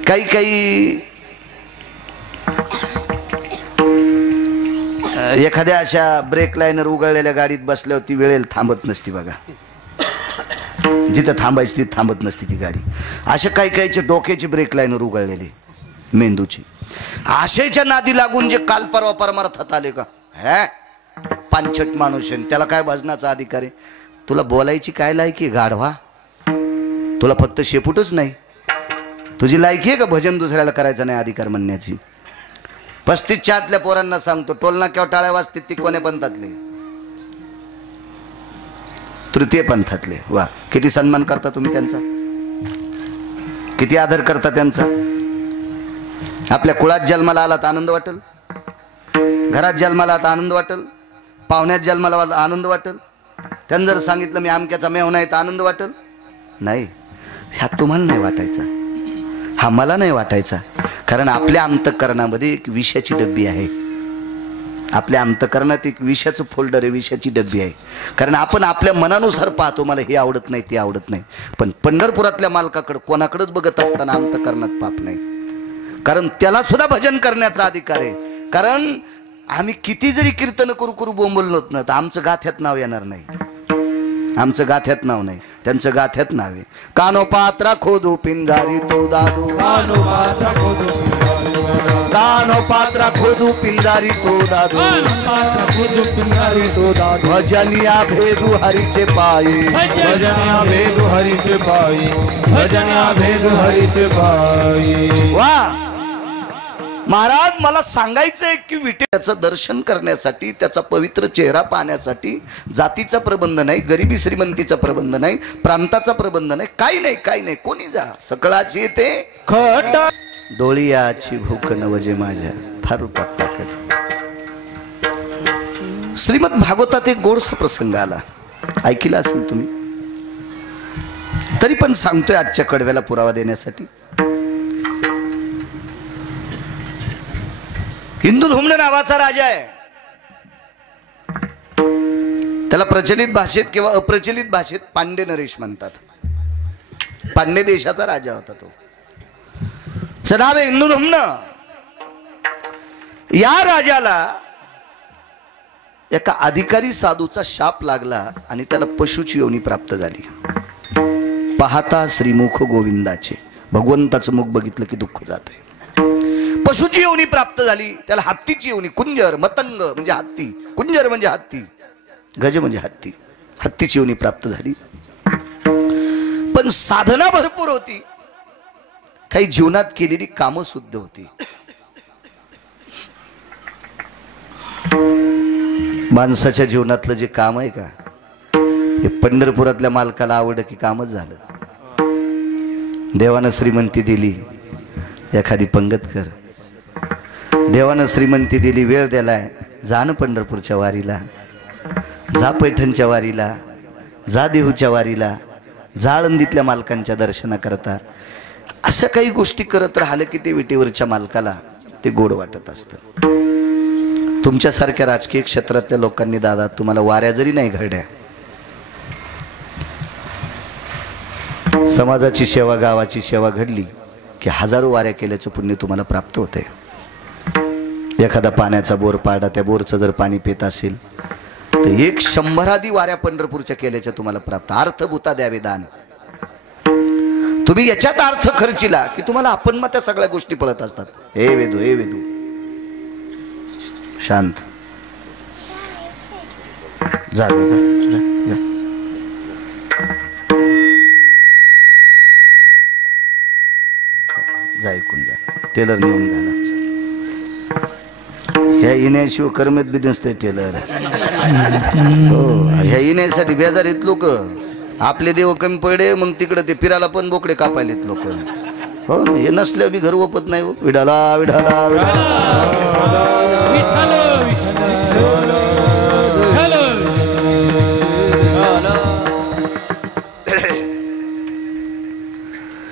काही काही एखाद्या अशा ब्रेक लाईनर उघडलेल्या गाडीत बसल्यावर ती वेळेला थांबत नसती बघा. जिथं थांबायची तिथं थांबत नसती ती गाडी. अशा काही काहीचे डोक्याची ब्रेक लाईनर उघडलेली मेंदूची. आशेच्या नादी लागून जे काल परवा परमार्थात आले का, हे पांचट माणूस आहे, त्याला काय भजनाचा अधिकार आहे? तुला बोलायची काय लायकी गाढवा? तुला फक्त शेपूटच नाही, तुझी लायकी आहे का भजन दुसऱ्याला करायचं नाही अधिकार म्हणण्याची? 35च्या आतल्या पोरांना सांगतो, टोलना किंवा टाळ्या वाजतील ती कोण्या पंथातले? तृतीय पंथातले. वा, किती सन्मान करता तुम्ही त्यांचा, किती आदर करता त्यांचा. आपल्या कुळात जन्माला आलात आनंद वाटेल, घरात जन्माला आलात आनंद वाटेल, पाहुण्यात जन्माला आलात आनंद वाटेल. त्यांनी जर सांगितलं मी आमक्याचा मेहून आहे तर आनंद वाटेल? नाही. ह्या तुम्हाला नाही वाटायचा, हा मला नाही वाटायचा. कारण आपल्या अंतःकरणामध्ये एक विषाची डब्बी आहे. आपल्या अंतःकरणात एक विषाचं फोल्डर आहे, विषाची डब्बी आहे. कारण आपण आपल्या मनानुसार पाहतो, मला हे आवडत नाही, ते आवडत नाही. पण पंढरपुरातल्या मालकाकडे कोणाकडेच बघत असताना अंतःकरणात पाप नाही. कारण त्याला सुद्धा भजन करण्याचा अधिकार आहे. कारण आम्ही किती जरी कीर्तन करू करू बोंबललो ना, तर आमचं गाथ्यात नाव येणार नाही. आमचं गाथ्यात नाव नाही, त्यांचं गाथ्यात नाव आहे. कानो पात्रा खोदू पिंजारी तो दादू, कानो पात्रा खोदू पिंजारी तो दादू, भजनिया भेदू हरीचे पायी, भजनिया भेदू हरीचे पायी, भजनिया भेदू हरीचे पायी. वा महाराज, मला सांगायचंय की विठ्ठलाचं दर्शन करण्यासाठी, त्याचा पवित्र चेहरा पाहण्यासाठी जातीचा प्रबंध नाही, गरिबी श्रीमंतीचा प्रबंध नाही, प्रांताचा प्रबंध नाही, काही नाही, काही नाही. कोणी जा, सकळाची येते खट डोळियाची भूक नवजे माझ्या. फार रूपात ताकद. श्रीमद भागवतात एक गोडसा प्रसंग आला, ऐकला असेल तुम्ही, तरी पण सांगतोय आजच्या कडव्याला पुरावा देण्यासाठी. इंदुधूम्न नावाचा राजा आहे. त्याला प्रचलित भाषेत किंवा अप्रचलित भाषेत पांडे नरेश म्हणतात. पांडे देशाचा राजा होता तो. नाव आहे इंदुधूम्न. या राजाला एका अधिकारी साधूचा शाप लागला आणि त्याला पशुची योनी प्राप्त झाली. पाहता श्रीमुख गोविंदाचे, भगवंताचं मुख बघितलं की दुःख जाते. पशुची योनी प्राप्त झाली, त्याला हत्तीची योनी, कुंजर, मतंग म्हणजे हत्ती, कुंजर म्हणजे हत्ती, गज म्हणजे हत्ती, हत्तीची योनी प्राप्त झाली. पण साधना भरपूर होती, काही जीवनात केलेली कामं सुद्धा होती. माणसाच्या जीवनातलं जे काम आहे का, हे पंढरपुरातल्या मालकाला आवडलं की कामच झालं. देवानं श्रीमंती दिली, एखादी पंगत कर. देवानं श्रीमंती दिली, वेळ दिलाय, जा ना पंढरपूरच्या वारीला, जा पैठणच्या वारीला, जा देहूच्या वारीला, जा आळंदीतल्या मालकांच्या दर्शना करता. अशा काही गोष्टी करत राहिलं की ते विटेवरच्या मालकाला ते गोड वाटत असतं. तुमच्यासारख्या राजकीय क्षेत्रातल्या लोकांनी दादा तुम्हाला वाऱ्या जरी नाही घडल्या, समाजाची सेवा, गावाची सेवा घडली की हजारो वाऱ्या केल्याचं पुण्य तुम्हाला प्राप्त होते. एखादा पाण्याचा बोर पाडा, त्या बोरचं जर पाणी पित असेल तर 100 वाऱ्या पंढरपूरच्या केल्याच्या तुम्हाला प्राप्त. अर्थभूता द्यावे दान. तुम्ही याच्यात अर्थ खर्चिला की तुम्हाला आपण मग त्या सगळ्या गोष्टी पळत असतात. हे वेदू, हे वेदू, शांत जा जा जा जा. जा ऐकून जा. टेलर नेऊन घाला. ह्या येण्याशिवाय कर्मेत बी नसते टेलर. हो, ह्या येण्यासाठी बेजारीत लोक. आपले देव कमी पडे, मग तिकडे ते फिरायला पण बोकडे कापायलेत लोक. हो ना, हे नसल्या बी घर ओपत नाही. विडाला विडाला विडाला.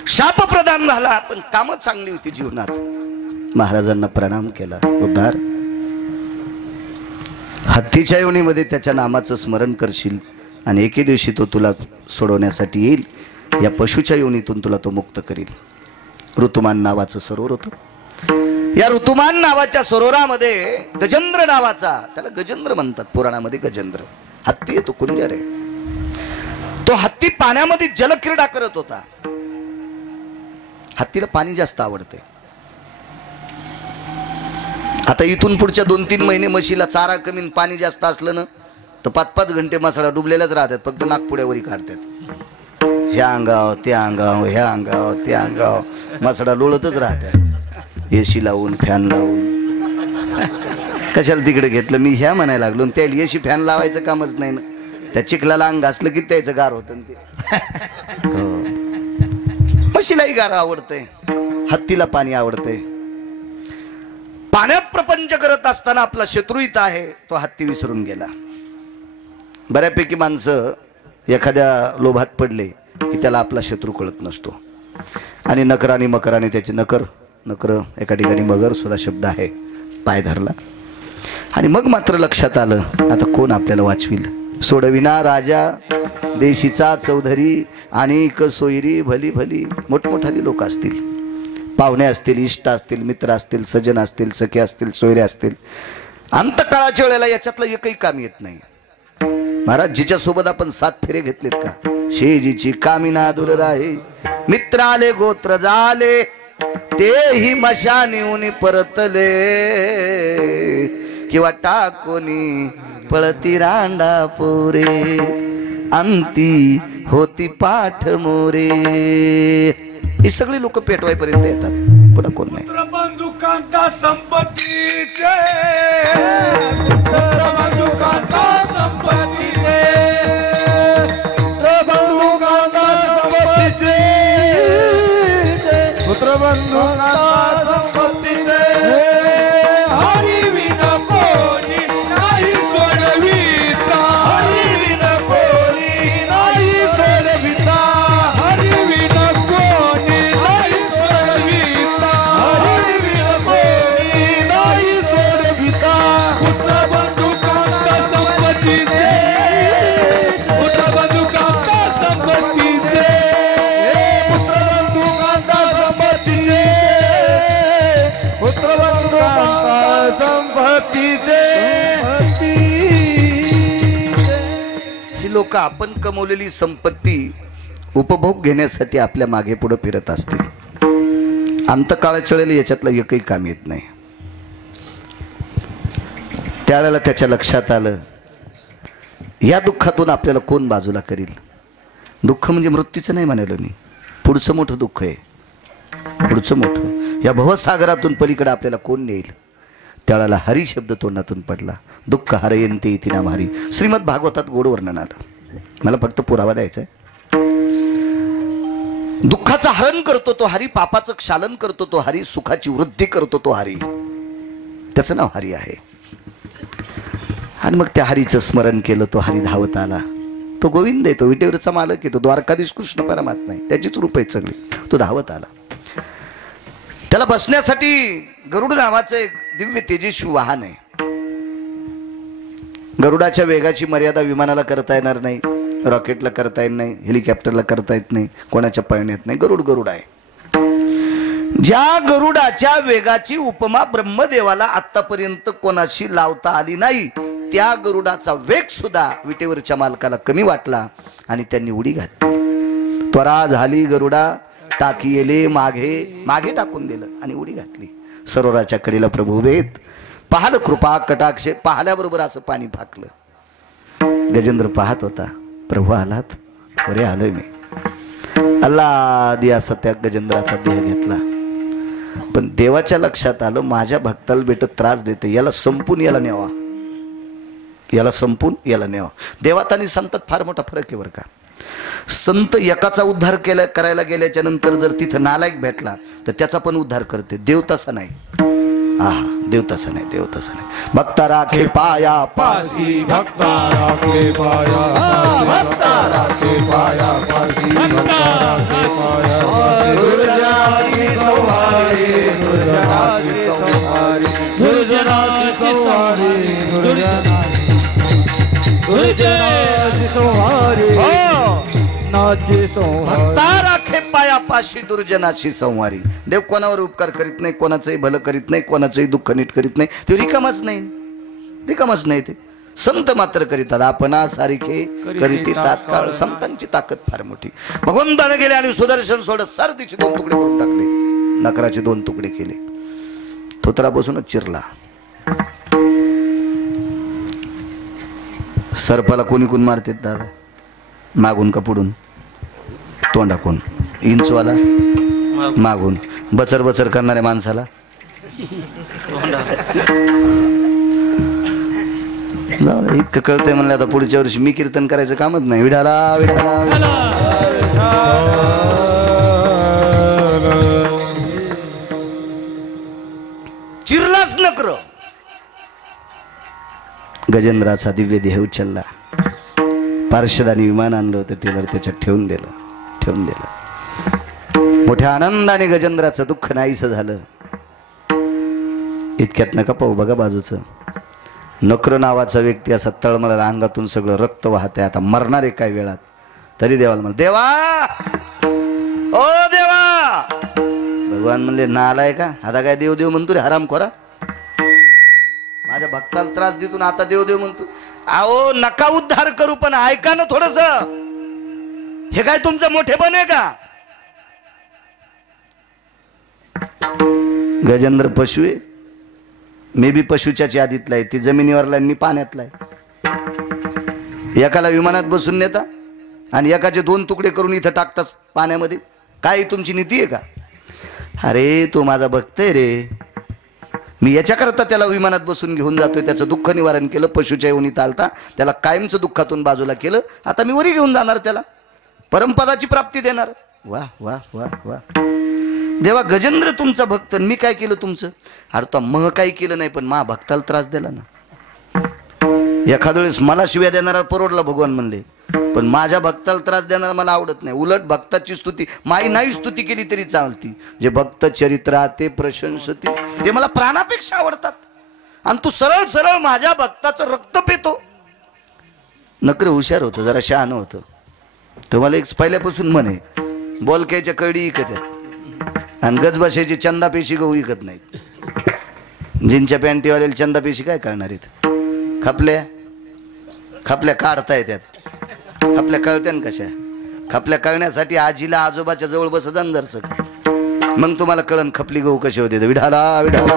शाप प्रदान झाला, पण कामं चांगली होती जीवनात. महाराजांना प्रणाम केला, उद्धार. हत्तीच्या योनीमध्ये त्याच्या नामाचं स्मरण करशील आणि एके दिवशी तो तुला सोडवण्यासाठी येईल. या पशुच्या योनीतून तुला तो मुक्त करील. ऋतुमान नावाचं सरोवर होतं. या ऋतुमान नावाच्या सरोवरामध्ये गजेंद्र नावाचा, त्याला गजेंद्र म्हणतात पुराणामध्ये, गजेंद्र हत्ती आहे, तो कुंजर आहे. तो हत्ती पाण्यामध्ये जलक्रीडा करत होता. हत्तीला पाणी जास्त आवडते. आता इथून पुढच्या 2-3 महिने म्हशीला चारा कमी, पाणी जास्त असलं ना तर 5-5 घंटे मसाला डुबलेलाच राहतात, फक्त नागपुड्यावरी काढतात. ह्या अंगाव त्या अंगाव, ह्या अंगाव त्या अंगाव मसाला लोळतच राहतात. एसी लावून, फॅन लावून. कशाला तिकडे घेतलं मी ह्या म्हणायला लागलो. त्याला एसी फॅन लावायचं कामच नाही ना. त्या चिखलाला अंग घासलं की त्याचं गार होतं ते. म्हशीलाही गार आवडतंय, हत्तीला पाणी आवडतंय. पाण्यात प्रपंच करत असताना आपला शत्रू इथं आहे, तो हत्ती विसरून गेला. बऱ्यापैकी माणसं एखाद्या लोभात पडले की त्याला आपला शत्रू कळत नसतो. आणि नकर आणि मकर, आणि त्याचे नकर नकर, एका ठिकाणी मगर सुद्धा शब्द आहे, पाय धरला. आणि मग मात्र लक्षात आलं, आता कोण आपल्याला वाचविल. सोडविना राजा देशीचा चौधरी, अनेक सोयरी भली भली. मोठमोठाली लोक असतील, पाहुणे असतील, इष्ट असतील, मित्र असतील, सज्जन असतील, सखे असतील, सोयरे असतील. अंतकाळाच्या वेळेला याच्यातलं एकही काम येत नाही. महाराज जिच्या सोबत आपण 7 फेरे घेतलेत का, शेजीची कामिना दूर राहे, मित्राले गोत्र झाले, तेही मशानीहून परतले, किंवा टाकोनी पळती रांडा पोरे, अंती होती पाठ मोरे. ही सगळी लोक पेटवायपर्यंत येतात, पुन्हा कोण नाही. बंधुकांता संपत्तीचे, बंधुकांता संपत्तीचे, बंधुकांता संपत्तीचे, पुत्र बंधुकांता संपत्तीचे. हरी विना कोणी नाही सोडविता, हरी विना कोणी नाही सोडविता, हरी विना कोणी नाही सोडविता, हरी विना कोणी नाही सोडविता. पुत्र लोक आपण कमवलेली संपत्ती उपभोग घेण्यासाठी आपल्या मागे पुढे फिरत असतील. अंतकाळ चळेल याच्यातलं एकही काम येत नाही. त्यावेळेला त्याच्या लक्षात आलं, या दुःखातून आपल्याला कोण बाजूला करील. दुःख म्हणजे मृत्यूचं नाही म्हणालो मी, पुढचं मोठं दुःख आहे. पुढचं मोठं या भवसागरातून पलीकडे आपल्याला कोण नेईल. त्यावेळेला हरी शब्द तोंडातून पडला. दुःख हरयंते इति नाम हरी. श्रीमद भागवतात गोड वर्णन आलं. मला फक्त पुरावा द्यायचा आहे. दुःखाचं हरण करतो तो हरी, पापाचं क्षालन करतो तो हरी, सुखाची वृद्धी करतो तो हरी. त्याचं नाव हरी आहे. आणि मग त्या हरीचं स्मरण केलं. तो हरी धावत आला. तो गोविंद आहे, तो विटेवरचा मालक आहे, तो द्वारकाधीश कृष्ण परमात्मा आहे, त्याचीच रूप आहेत सगळी. तो धावत आला. त्याला बसण्यासाठी गरुड नावाचं एक दिव्य तेजस्वी वाहन आहे. गरुडाच्या वेगाची मर्यादा विमानाला करता येणार नाही, रॉकेटला करता येत नाही, हेलिकॉप्टरला करता येत नाही, कोणाच्या पळण्यात नाही. गरुड गरुड आहे. ज्या गरुडाच्या वेगाची उपमा ब्रह्मदेवाला आतापर्यंत कोणाशी लावता आली नाही, त्या गरुडाचा वेग सुद्धा विटेवरच्या मालकाला कमी वाटला आणि त्यांनी उडी घातली. त्वरा झाली गरुडा, टाकी येले मागे, मागे टाकून दिलं आणि उडी घातली. सरोवराच्या कडेला प्रभू उभेत. पाहलं कृपा कटाक्षे, पाहल्याबरोबर असं पाणी फाकलं. गजेंद्र पाहत होता. प्रभू आलात, अरे आलोय मी. अल्ला दिया सत्या गजेंद्राचा देह घेतला. पण देवाच्या लक्षात आलं, माझ्या भक्ताला बेट त्रास देते, याला संपून याला नेवा, याला संपून याला नेवा. देवात आणि संतात फार मोठा फरक आहे बरं का. संत एकाचा उद्धार करायला गेल्याच्या नंतर जर तिथं नालायक भेटला तर त्याचा पण उद्धार करते. देव तसा नाही. देव तसा नाही, देव तसा नाही. भक्ता राखे पाया पासी, भक्ता राखे पाया, भक्ता राखे पाया पासी, भक्ता राखे पाया पासी. दुर्जनाची संहारी, दुर्जनाची संहारी, दुर्जनाची संहारी, दुर्जनाची संहारी, नाची संहारी. भक्ता राखे पाया पाशी, दुर्जनाशी संहारी. देव कोणावर उपकार करीत नाही, कोणाचंही भलं करीत नाही, कोणाचंही दुःख नीट करीत नाही. ते रिकामच नाही, रिकामच नाही. ते संत मात्र करीतात. आपणा सारखे करीती तात्काळ. संतांची ताकद फार मोठी. भगवंताने गेले आणि सुदर्शन सोडत सरतीचे 2 तुकडे करून टाकले. नकराचे 2 तुकडे केले. थोतरा बसूनच चिरला. सर्पाला कोणी कोण मारतात दादा? मागून का पुढून? तोंडाकून. इंचवाला मागून. बचर बचर करणाऱ्या माणसाला इतकं कळतंय म्हणलं. आता पुढच्या वर्षी मी कीर्तन करायचं कामच नाही. विठाला विठाला. चिरलाच नकर. गजेंद्राचा दिव्य देह उचलला. पार्षदाने विमान आणलं होतं टेलर, त्याच्यात ठेवून दिलं, ठेवून दिलं. मोठ्या आनंदाने गजेंद्राचं दुःख नाहीसं झालं. इतक्यात नका पाहू बघा बाजूचं. नक्र नावाचा व्यक्ती असा तळमळला, अंगातून सगळं रक्त वाहत आहे. आता मरणार आहे काय वेळात. तरी देवाला म्हणलं, देवा ओ देवा. भगवान म्हणले, नालाय का? आता काय देव देव म्हणतो रे हरामखोरा? माझ्या भक्ताला त्रास देतो ना आता देव देव म्हणतो. आओ नका उद्धार करू, पण ऐका ना थोडस. हे काय तुमचं मोठेपण आहे का? गजेंद्र पशु आहे. मी बी पशुच्या यादीतला आहे. ती जमिनीवरला, मी पाण्यातला आहे. एकाला विमानात बसून नेता आणि एकाचे 2 तुकडे करून इथं टाकताच पाण्यामध्ये. काय तुमची नीती आहे का? अरे तो माझा भक्त आहे रे. मी याच्याकरता त्याला विमानात बसून घेऊन जातोय. त्याचं दुःख निवारण केलं. पशुच्या योनीत आलता, त्याला कायमचं दुःखातून बाजूला केलं. आता मी वरी घेऊन जाणार, त्याला परमपदाची प्राप्ती देणार. वाह वाह वाह वाह. देवा गजेंद्र तुमचा भक्त, मी काय केलं तुमचं? अरे तो मग काही केलं नाही, पण मा भक्ताला त्रास दिला ना. एखाद्या वेळेस मला शिव्या देणारा परवडला भगवान म्हणले, पण माझ्या भक्ताला त्रास देणारा मला आवडत नाही. उलट भक्ताची स्तुती, माई नाही स्तुती केली तरी चालती. जे भक्त चरित्रा ते प्रशंसती, ते मला प्राणापेक्षा आवडतात. आणि तू सरळ सरळ माझ्या भक्ताचं रक्त पितो. नकर हुशार होतं, जरा शहाणं होतं. तुम्हाला एक पहिल्यापासून म्हणे, बोलक्याच्या कळडी इकत्यात आणि गजबशाची चंदापेशी गहू विकत नाहीत. जीनच्या पॅन्टीवाल्याला चंदापेशी काय करणार आहेत? खपल्या खपल्या काढता येतात. खपल्या कळत्यान कशा? खपल्या कळण्यासाठी आजीला आजोबाच्या जवळ बसत जरसक, मग तुम्हाला कळन खपली गहू कशी होते. विठाला विठाला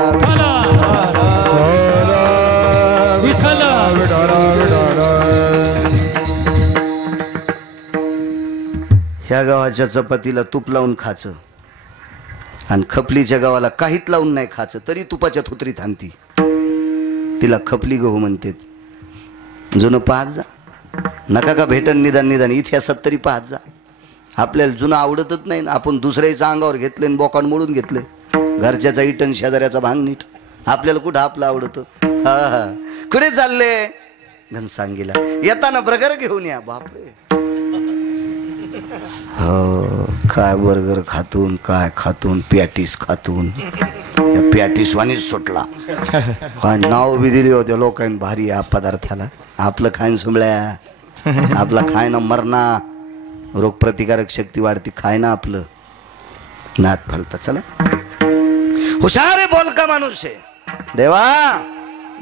ह्या गावाच्या चपातीला तूप लावून खायचं आणि खपलीच्या गावाला काहीच लावून नाही खायचं, तरी तुपाच्या थुत्रीत आणती. तिला खपली गहू म्हणतात. जुनं पाहत जा, नका का भेटन निदान निदान इतिहासात तरी पाहत जा. आपल्याला जुनं आवडतच नाही ना, आपण दुसऱ्याच्या अंगावर घेतले आणि बोकांड मोडून घेतले. घरच्याचा इटन शेजाऱ्याचा भांग नीट. आपल्याला कुठं आपलं आवडतं? हा हा, कुठे चालले? घनसांगीला येताना ब्रगर घेऊन या. बापरे, हो काय बर्गर खातून, काय खातून, पॅटीस खातून. पॅटीस वाणीच सुटला. काय नाव बी दिली होते लोकांनी भारी या पदार्थाला. आपलं खायन सुमळ्या, आपला खायना मरणा, रोगप्रतिकारक शक्ती वाढती. खाय ना आपलं, नात फलता. चला, हुशार आहे, बोलका माणूस आहे. देवा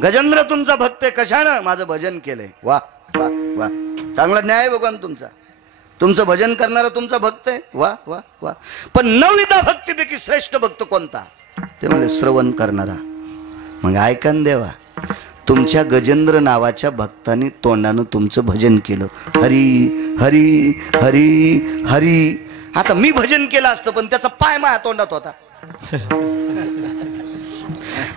गजेंद्र तुमचा भक्त आहे, कशानं? माझं भजन केलंय. वा वा वा, चांगला न्याय भगवान तुमचा. तुमचं भजन करणारा तुमचा भक्त आहे. वा वा वा. पण नवविधा भक्तीपैकी श्रेष्ठ भक्त कोणता? ते म्हणजे श्रवण करणारा. मग ऐका न देवा, तुमच्या गजेंद्र नावाच्या भक्तांनी तोंडानं तुमचं भजन केलं. हरी हरी हरी हरी. आता मी भजन केलं असतं पण त्याचा पाय माझ्या तोंडात होता.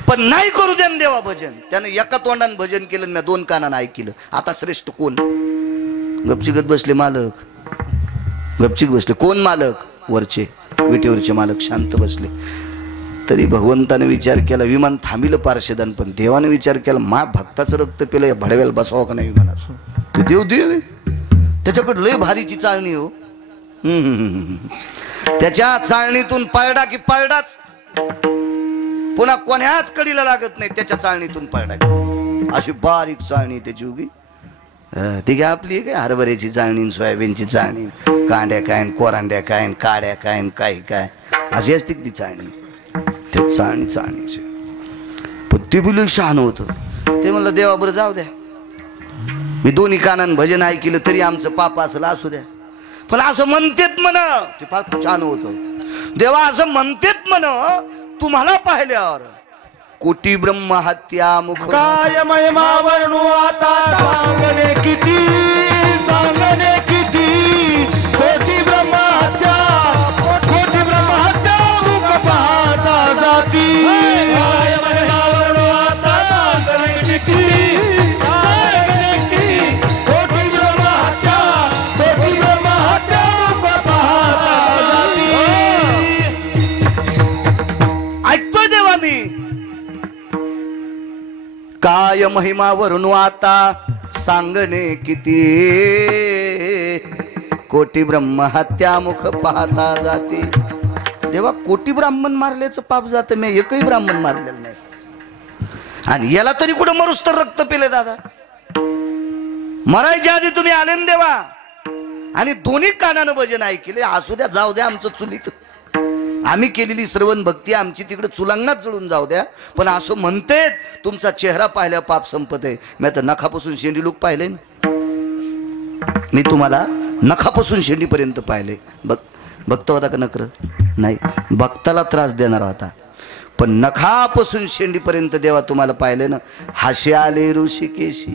पण नाही करू द्या देवा भजन. त्यानं एका तोंडानं भजन केलं, मी दोन कानानं ऐकलं. आता श्रेष्ठ कोण? गपचिकत बसले मालक, गपचिक बसले. कोण मालक? वरचे विटेवरचे मालक शांत बसले. तरी भगवंताने विचार केला, विमान थांबिलं पारशेदान, पण देवाने विचार केला, मा भक्ताचं रक्त पेलं, या भडव्याला बसावं का नाही विमानात? ते देव देव त्याच्याकडे लय भारीची चाळणी हो. त्याच्या चाळणीतून पळडा की पळडाच, पुन्हा कोण्याच कडीला लागत नाही. त्याच्या चाळणीतून पळडा, अशी बारीक चाळणी त्याची उभी. ती काय आपली काय हरभऱ्याची चाळणी, सोयाबीनची चाळणी, कांड्या काय, कोरांड्या काय, काड्या काय, काही काय अशी असते ती चाळणी. ते चाळणीचे पण ते बिल शहाणं होतं. ते म्हणलं देवा बरं जाऊ द्या, मी दोन्ही कानान भजन ऐकलं तरी आमचं पाप असलं असू द्या. पण असं म्हणतेत म्हण, ते फार छान होतं. देवा असं म्हणतेत म्हण, तुम्हाला पाहिल्यावर कोटी ब्रह्म हत्या मुख काय महिमा वर्णू आता सांगणे किती, सांगणे किती. कोटी ब्रह्म हत्या, कोटी ब्रह्म हत्या मुख पाहता जाती. काय महिमा वर्णू आता सांगणे किती, सांगणे किती. कोटी ब्रह्म हत्या, कोटी ब्रह्म हत्या मुख पाहता जाती. ऐकतोय देवा मी. काय महिमा वर्णू आता सांगणे किती, कोटी ब्रह्म हत्या मुख पाहता जाते. देवा कोटी ब्राह्मण मारल्याचं पाप जातं, मी एकही ब्राह्मण मारलेलं नाही. आणि याला तरी कुठं मरुस तर रक्त पिले दादा. मरायच्या आधी तुम्ही आले ना देवा, आणि दोन्ही कानानं भजन ऐकले. असू द्या, जाऊ द्या आमचं चुलीत. आम्ही केलेली श्रवण भक्ती आमची तिकडे चुलांगणात जळून जाऊ द्या. पण असं म्हणते तुमचा चेहरा पाहिल्या पाप संपत आहे. मी आता नखापासून शेंडी लोक पाहिले, मी तुम्हाला नखापासून शेंडीपर्यंत पाहिले. भक्त होता का नकर? नाही, भक्ताला त्रास देणारा होता. पण नखापासून शेंडीपर्यंत देवा तुम्हाला पाहिले ना. हाशे आले ऋषिकेशी,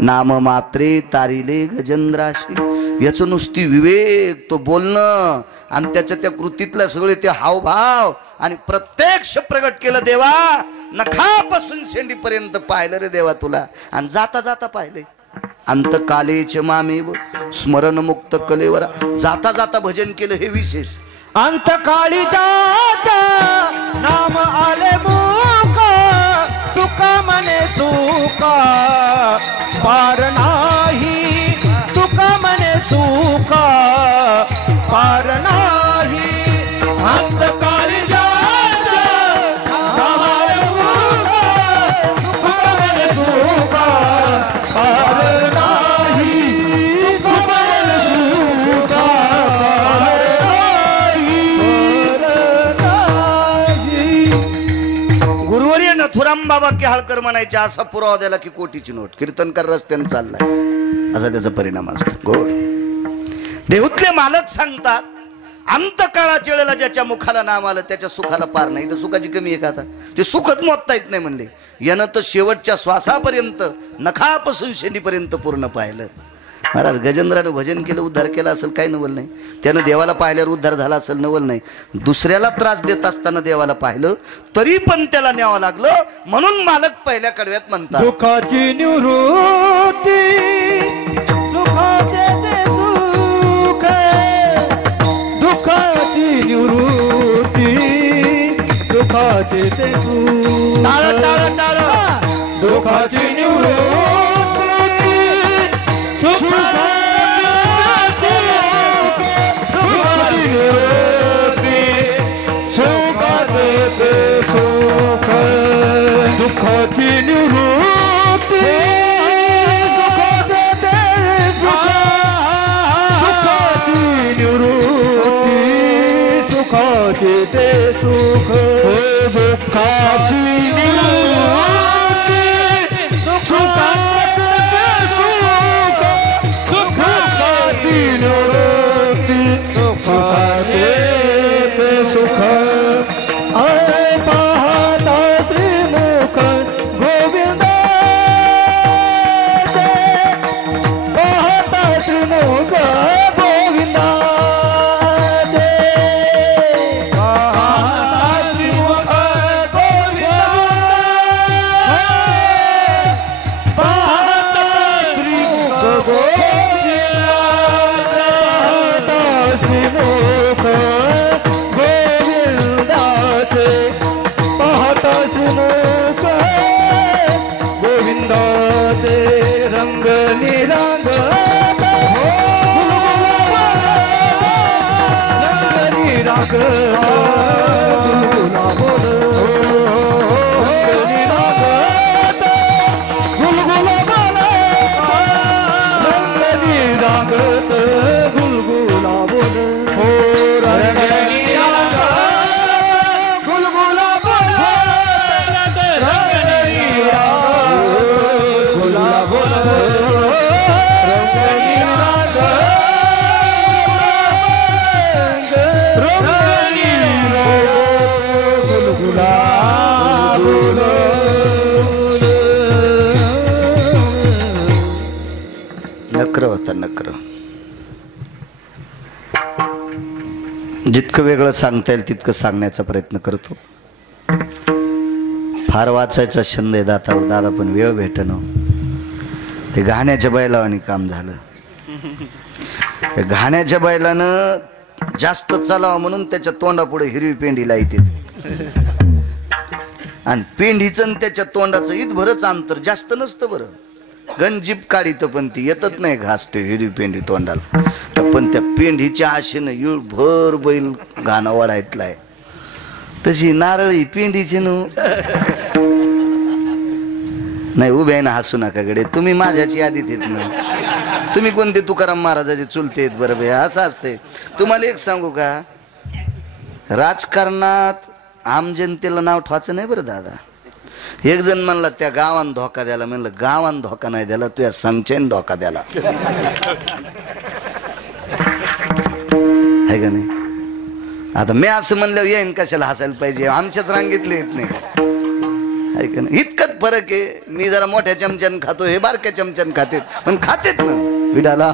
नाम मात्रे तारिले गजेंद्राशी. याचं नुसती विवेक, तो बोलणं आणि त्याच्या त्या कृतीतलं सगळे ते हावभाव आणि प्रत्यक्ष प्रगट केलं देवा. नखापासून शेंडीपर्यंत पाहिलं रे देवा तुला. आणि जाता जाता पाहिले अंतकालेच मामेव स्मरण मुक्त कलेवरा. जाता जाता भजन केलं हे विशेष. अंतकाळी जाता नाम आले मुख, तुका मने सुका पार नाही. तुका मने सुका पार नाही. अंतकाळी जाता नाम आले मुख, तुका मने सुका पार नाही. तुका मने सुका गुरुवर्य नथुराम बाबा केहाळकर म्हणायचे, असा पुरावा द्याला की कोटीची नोट. कीर्तनकार रस्त्याने चाललाय, असा त्याचा परिणाम असतो. गोड देहूतले मालक सांगतात, अंतकाळाच्या वेळेला ज्याच्या मुखाला नाम आलं त्याच्या सुखाला पार नाही. तर सुखाची कमी आहे का आता? ते सुखच मोजता येत नाही म्हणले. यानं तर शेवटच्या श्वासापर्यंत, नखापासून शेंडीपर्यंत पूर्ण पाहिलं. महाराज गजेंद्रानं भजन केलं, उद्धार केला असेल, काही नवल नाही. त्यानं देवाला पाहिल्यावर उद्धार झाला असेल, नवल नाही. दुसऱ्याला त्रास देत असताना देवाला पाहिलं तरी पण त्याला न्यावं लागलं. म्हणून मालक पहिल्या कडव्यात म्हणतात, दुःखाची निवृत्ती सुखाचे ते सुख, दुःखाची निवृत्ती सुखाचे ते सुख. टाळ टाळ टाळ. दुःखाची निवृत्ती सुखाचे ते सुख, दुःखाची निवृत्ती सुखाचे ते सुख, सुखाची निवृत्ती सुखाचे ते सुख, दुःखाची निवृत्ती सुखाचे ते सुख, दुःखाची निवृत्ती सुखाचे ते सुख. पाहता श्रीमुख गोविंदाचे, पाहता श्रीमुख गोविंदाचे, पाहता श्रीमुख गोविंदाचे, पाहता श्रीमुख गोविंदाचे, पाहता श्रीमुख गोविंदाचे, पाहता श्रीमुख गोविंदाचे. रंग निरंग रंग निरंग गुलगुलाबोल, रंग निरंग गुलगुलाबोल, रंग निरंग गुलगुलाबोल, हो रंग निरंग गुलगुलाबोल, रंग निरंग गुलाबोल, रंग निरंग रंग निरंग गुलगुलाबोल. नक्र होता नक्र. जितकं वेगळं सांगता येईल तितकं सांगण्याचा प्रयत्न करतो. फार वाचायचा छंद आहे दादा, पण वेळ भेटणं. ते घाण्याच्या बैलावानी काम झालं. त्या घाण्याच्या बैलानं जास्त चालावं म्हणून त्याच्या तोंडापुढे हिरवी पेंडी लायते, आणि पेंडीचं आणि त्याच्या तोंडाचं इथभरच अंतर, जास्त नसतं बरं. गंजीप काढीत पण ती येतच नाही घास ते हिरवी पेंडी तोंडाला. पण त्या पेंडीच्या आशेनं इळभर बैल घाणं वाढायतलाय. तशी नारळी पेंडीची नाही. उभे आहे ना, हसू नका गडे. तुम्ही माझ्याची आधीत येत ना. तुम्ही कोणते तुकाराम महाराजाचे चुलते आहेत बरं भैया, असं असते. तुम्हाला एक सांगू का, राजकारणात आम जनतेला नाव ठेवायचं नाही बरं दादा. एक जण म्हणला त्या गावान धोका द्याला, म्हणलं गावान धोका नाही द्याला, तुझ्या संचयन धोका द्याला, आहे का नाही. आता मी असं म्हणलं येईन कशाला हसायला पाहिजे, आमच्याच रांगेतले येत नाही, आहे का नाही. इतकंच फरक आहे. मी जरा मोठ्या चमच्यान खातो, हे बारक्या चमच्यान खातेत, पण खातेत ना. विडाला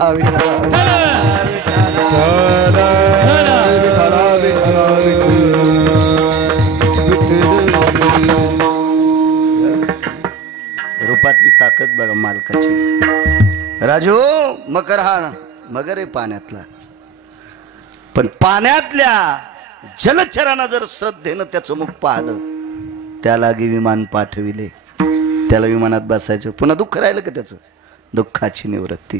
रूपातली ताकद बघा मालकाची. राजू मकर हा मगर आहे पाण्यातला, पण पाण्यातल्या जलचरांना जर श्रद्धेनं त्याचं मुख पाहिलं, त्याला विमान पाठविले, त्याला विमानात बसायचं. पुन्हा दुःख राहिलं का त्याचं? दुःखाची निवृत्ती.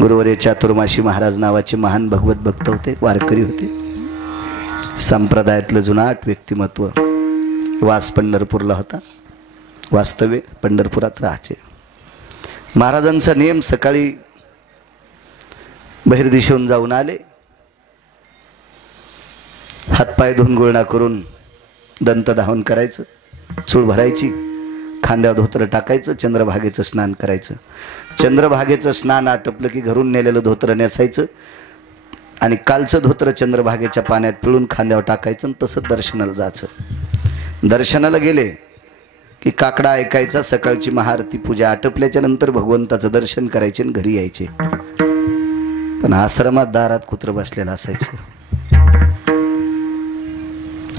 गुरुवर्य चातुर्माशी महाराज नावाचे महान भगवत भक्त होते, वारकरी होते. संप्रदायातलं जुनाट व्यक्तिमत्व. वास पंढरपूरला होता, वास्तव्य पंढरपुरात राहायचे. महाराजांचा नियम सकाळी बहिर्दिशेहून जाऊन आले, हातपाय धुवून गुळणा करून दंत धावन करायचं, चूळ भरायची, खांद्यावर धोतर टाकायचं, चंद्रभागेचं स्नान करायचं. चंद्रभागेचं स्नान आटपलं की घरून नेलेलं धोतर नेसायचं आणि कालचं धोतर चंद्रभागेच्या पाण्यात पिळून खांद्यावर टाकायचं आणि तसं दर्शनाला जायचं. दर्शनाला गेले की काकडा ऐकायचा, सकाळची महाआरती पूजा आटपल्याच्या नंतर भगवंताचं दर्शन करायचे आणि घरी यायचे. पण आश्रमात दारात कुत्रं बसलेलं असायचं.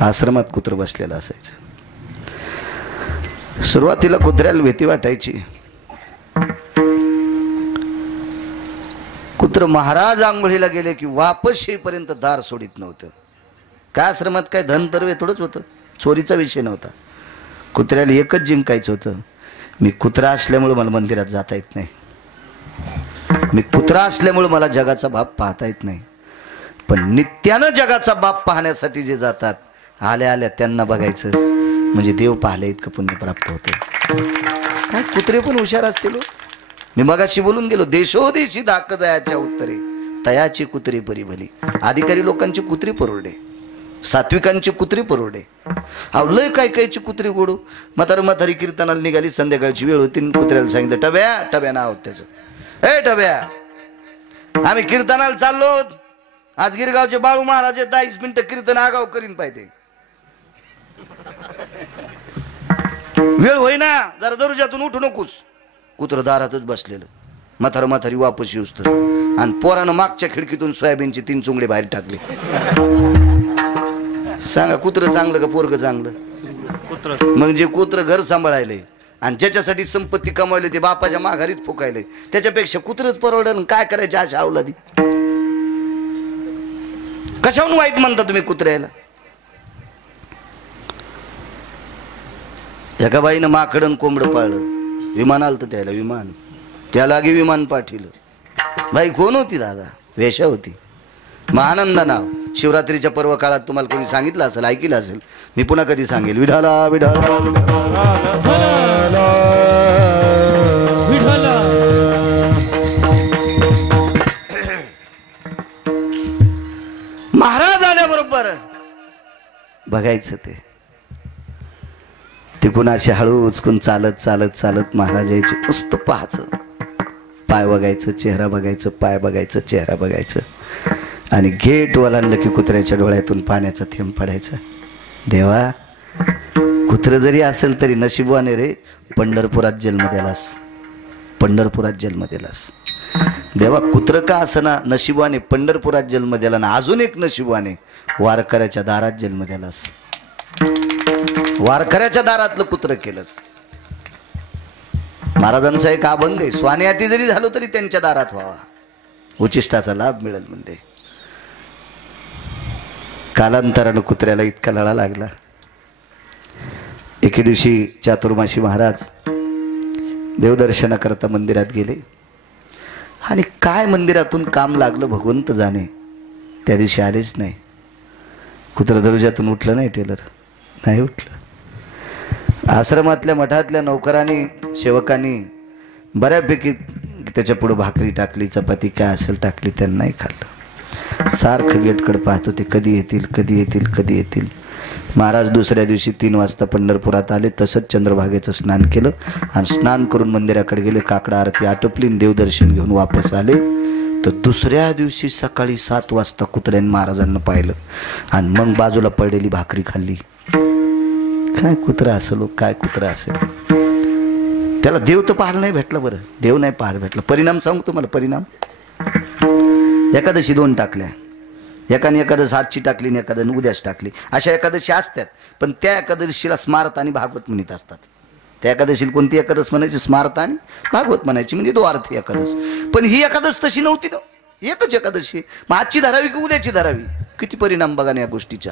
आश्रमात कुत्रं बसलेलं असायचं. सुरुवातीला कुत्र्याला भीती वाटायची. कुत्र महाराज आंघोळीला गेले की वापस येईपर्यंत दार सोडित नव्हतं. काय आश्रमात काय धन तरवे थोडंच होतं, चोरीचा विषय नव्हता. कुत्र्याला एकच जिंकायचं होतं, मी कुत्रा असल्यामुळे मला मंदिरात जाता येत नाही, मी कुत्रा असल्यामुळे मला जगाचा बाप पाहता येत नाही. पण नित्यानं जगाचा बाप पाहण्यासाठी जे जातात, आल्या आल्या त्यांना बघायचं म्हणजे देव पाहले इतकं पुण्य प्राप्त होतं. काय कुत्रे पण हुशार असतील. मी मगाशी बोलून गेलो, देशोदेशी दाक जायाच्या उत्तरे तयाची कुत्री परी भली. अधिकारी लोकांची कुत्री परवडे, सात्विकांची कुत्री परवडे. लय काय कायची कुत्री गोडू. म्हातारी कीर्तनाला निघाली, संध्याकाळची वेळ होती, कुत्र्याला सांगितलं टब्या नाव त्याचं, ए टब्या आम्ही कीर्तनाला चाललो, आज गिरगावचे बाळू महाराज 10 मिनिटं कीर्तन आगाव करीन पाहिजे, वेळ होईना, जरा दरुजातून उठू नकोस. कुत्र दारातच बसलेलं. म्हातारी वापस येऊस तर आणि पोरानं मागच्या खिडकीतून सोयाबीनचे 3 चुंगडे बाहेर टाकले. सांगा कुत्र चांगलं का पोरग चांगलं? म्हणजे कुत्र घर सांभाळायले आणि ज्याच्यासाठी संपत्ती कमावली ते बापाच्या माघारीच फुकायले, त्याच्यापेक्षा कुत्रच परवडलं. काय करायचे अशा अवलादी? कशाहून वाईट म्हणता तुम्ही कुत्र्याला? एका बाईनं माकडं कोंबडं पाळलं, विमान आलं तर त्याला विमान, त्याला लागे विमान पाठवलं. बाई कोण होती दादा? वेश्या होती. महानंदा नाव. शिवरात्रीच्या पर्व काळात तुम्हाला कोणी सांगितलं असेल, ऐकलं असेल, मी पुन्हा कधी सांगेल, विठाला विठाला विठाला. महाराज आल्याबरोबर बघायचं ते कुणाशी हळू उचकून चालत चालत चालत महाराज यायचे. नुसतं पाहायचं, पाय बघायचं, चेहरा बघायचं, पाय बघायचं, चेहरा बघायचं आणि गेट ओलांडलं की कुत्र्याच्या डोळ्यातून पाण्याचा थेंब पडायचा. देवा, कुत्र जरी असेल तरी नशिबवाने रे, पंढरपुरात जन्म दिलास, पंढरपुरात जन्म दिलास. देवा, कुत्र का असना नशिबाने पंढरपुरात जन्म दिला ना, अजून एक नशिबाने वारकऱ्याच्या दारात जन्म दिलास. वारकऱ्याच्या दारातलं कुत्र केलंस. महाराजांचा एक अभंग आहे, स्वान्याती जरी झालो तरी त्यांच्या दारात व्हावा, उचिष्टाचा लाभ मिळेल. म्हणजे कालांतरानं कुत्र्याला इतका लळा लागला. एके दिवशी चातुर्माशी महाराज देवदर्शनाकरता मंदिरात गेले आणि काय मंदिरातून काम लागलं भगवंत जाणे, त्या दिवशी आलेच नाही. कुत्र दरुजातून उठलं नाही, टेलर नाही उठलं. आश्रमातल्या मठातल्या नौकरांनी सेवकांनी बऱ्यापैकी त्याच्या पुढे भाकरी टाकली, चपाती काय असेल टाकली, त्यांनाही खाल्लं. सारखं गेटकडे पाहत होते, कधी येतील कधी येतील कधी येतील. महाराज दुसऱ्या दिवशी 3 वाजता पंढरपुरात आले. तसंच चंद्रभागेचं स्नान केलं आणि स्नान करून मंदिराकडे गेले. काकडा आरती आटपली, देवदर्शन घेऊन वापस आले. तर दुसऱ्या दिवशी सकाळी 7 वाजता कुत्र्याने महाराजांना पाहिलं आणि मग बाजूला पडलेली भाकरी खाल्ली. काय कुत्रा असेल, काय कुत्रा असेल. त्याला देव तर पाहायला नाही भेटला. बरं, देव नाही पाहायला भेटला. परिणाम सांगू तुम्हाला, परिणाम. एकादशी 2 टाकल्या, एकाने एकादश आजची टाकली आणि एखाद्याने उद्याच टाकली. अशा एकादशी असतात, पण त्या एकादशीला स्मार्त आणि भागवत म्हणत असतात. त्या एकादशीला कोणती एकादश म्हणायची? स्मार्त आणि भागवत म्हणायची, म्हणजे 2 अर्थी एकादश. पण ही एकादश तशी नव्हती ना, एकच एकादशी. मग आजची धरावी की उद्याची धरावी? किती परिणाम बघा ना या गोष्टीचा.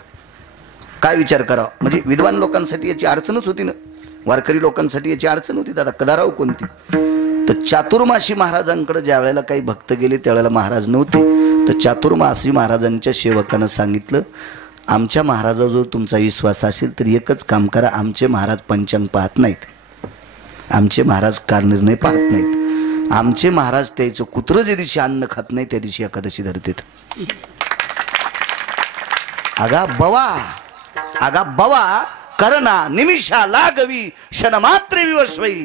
काय विचार करावा. म्हणजे विद्वान लोकांसाठी याची अडचणच होती ना, वारकरी लोकांसाठी याची अडचण होती. दादा कदाराव कोणती? तर चातुर्माशी महाराजांकडे ज्या वेळेला काही भक्त गेले त्यावेळेला महाराज नव्हते. तर चातुर्मासी महाराजांच्या सेवकानं सांगितलं, आमच्या महाराजावर जो तुमचा विश्वास असेल तर एकच काम करा, आमचे महाराज पंचांग पाहत नाहीत, आमचे महाराज कालनिर्णय पाहत नाहीत, आमचे महाराज त्याचं कुत्रं जे दिवशी अन्न खात नाही त्या दिवशी एकादशी धरतात. आगा बवा करणा निमिषा लागवी क्षणमात्रे विवस्वई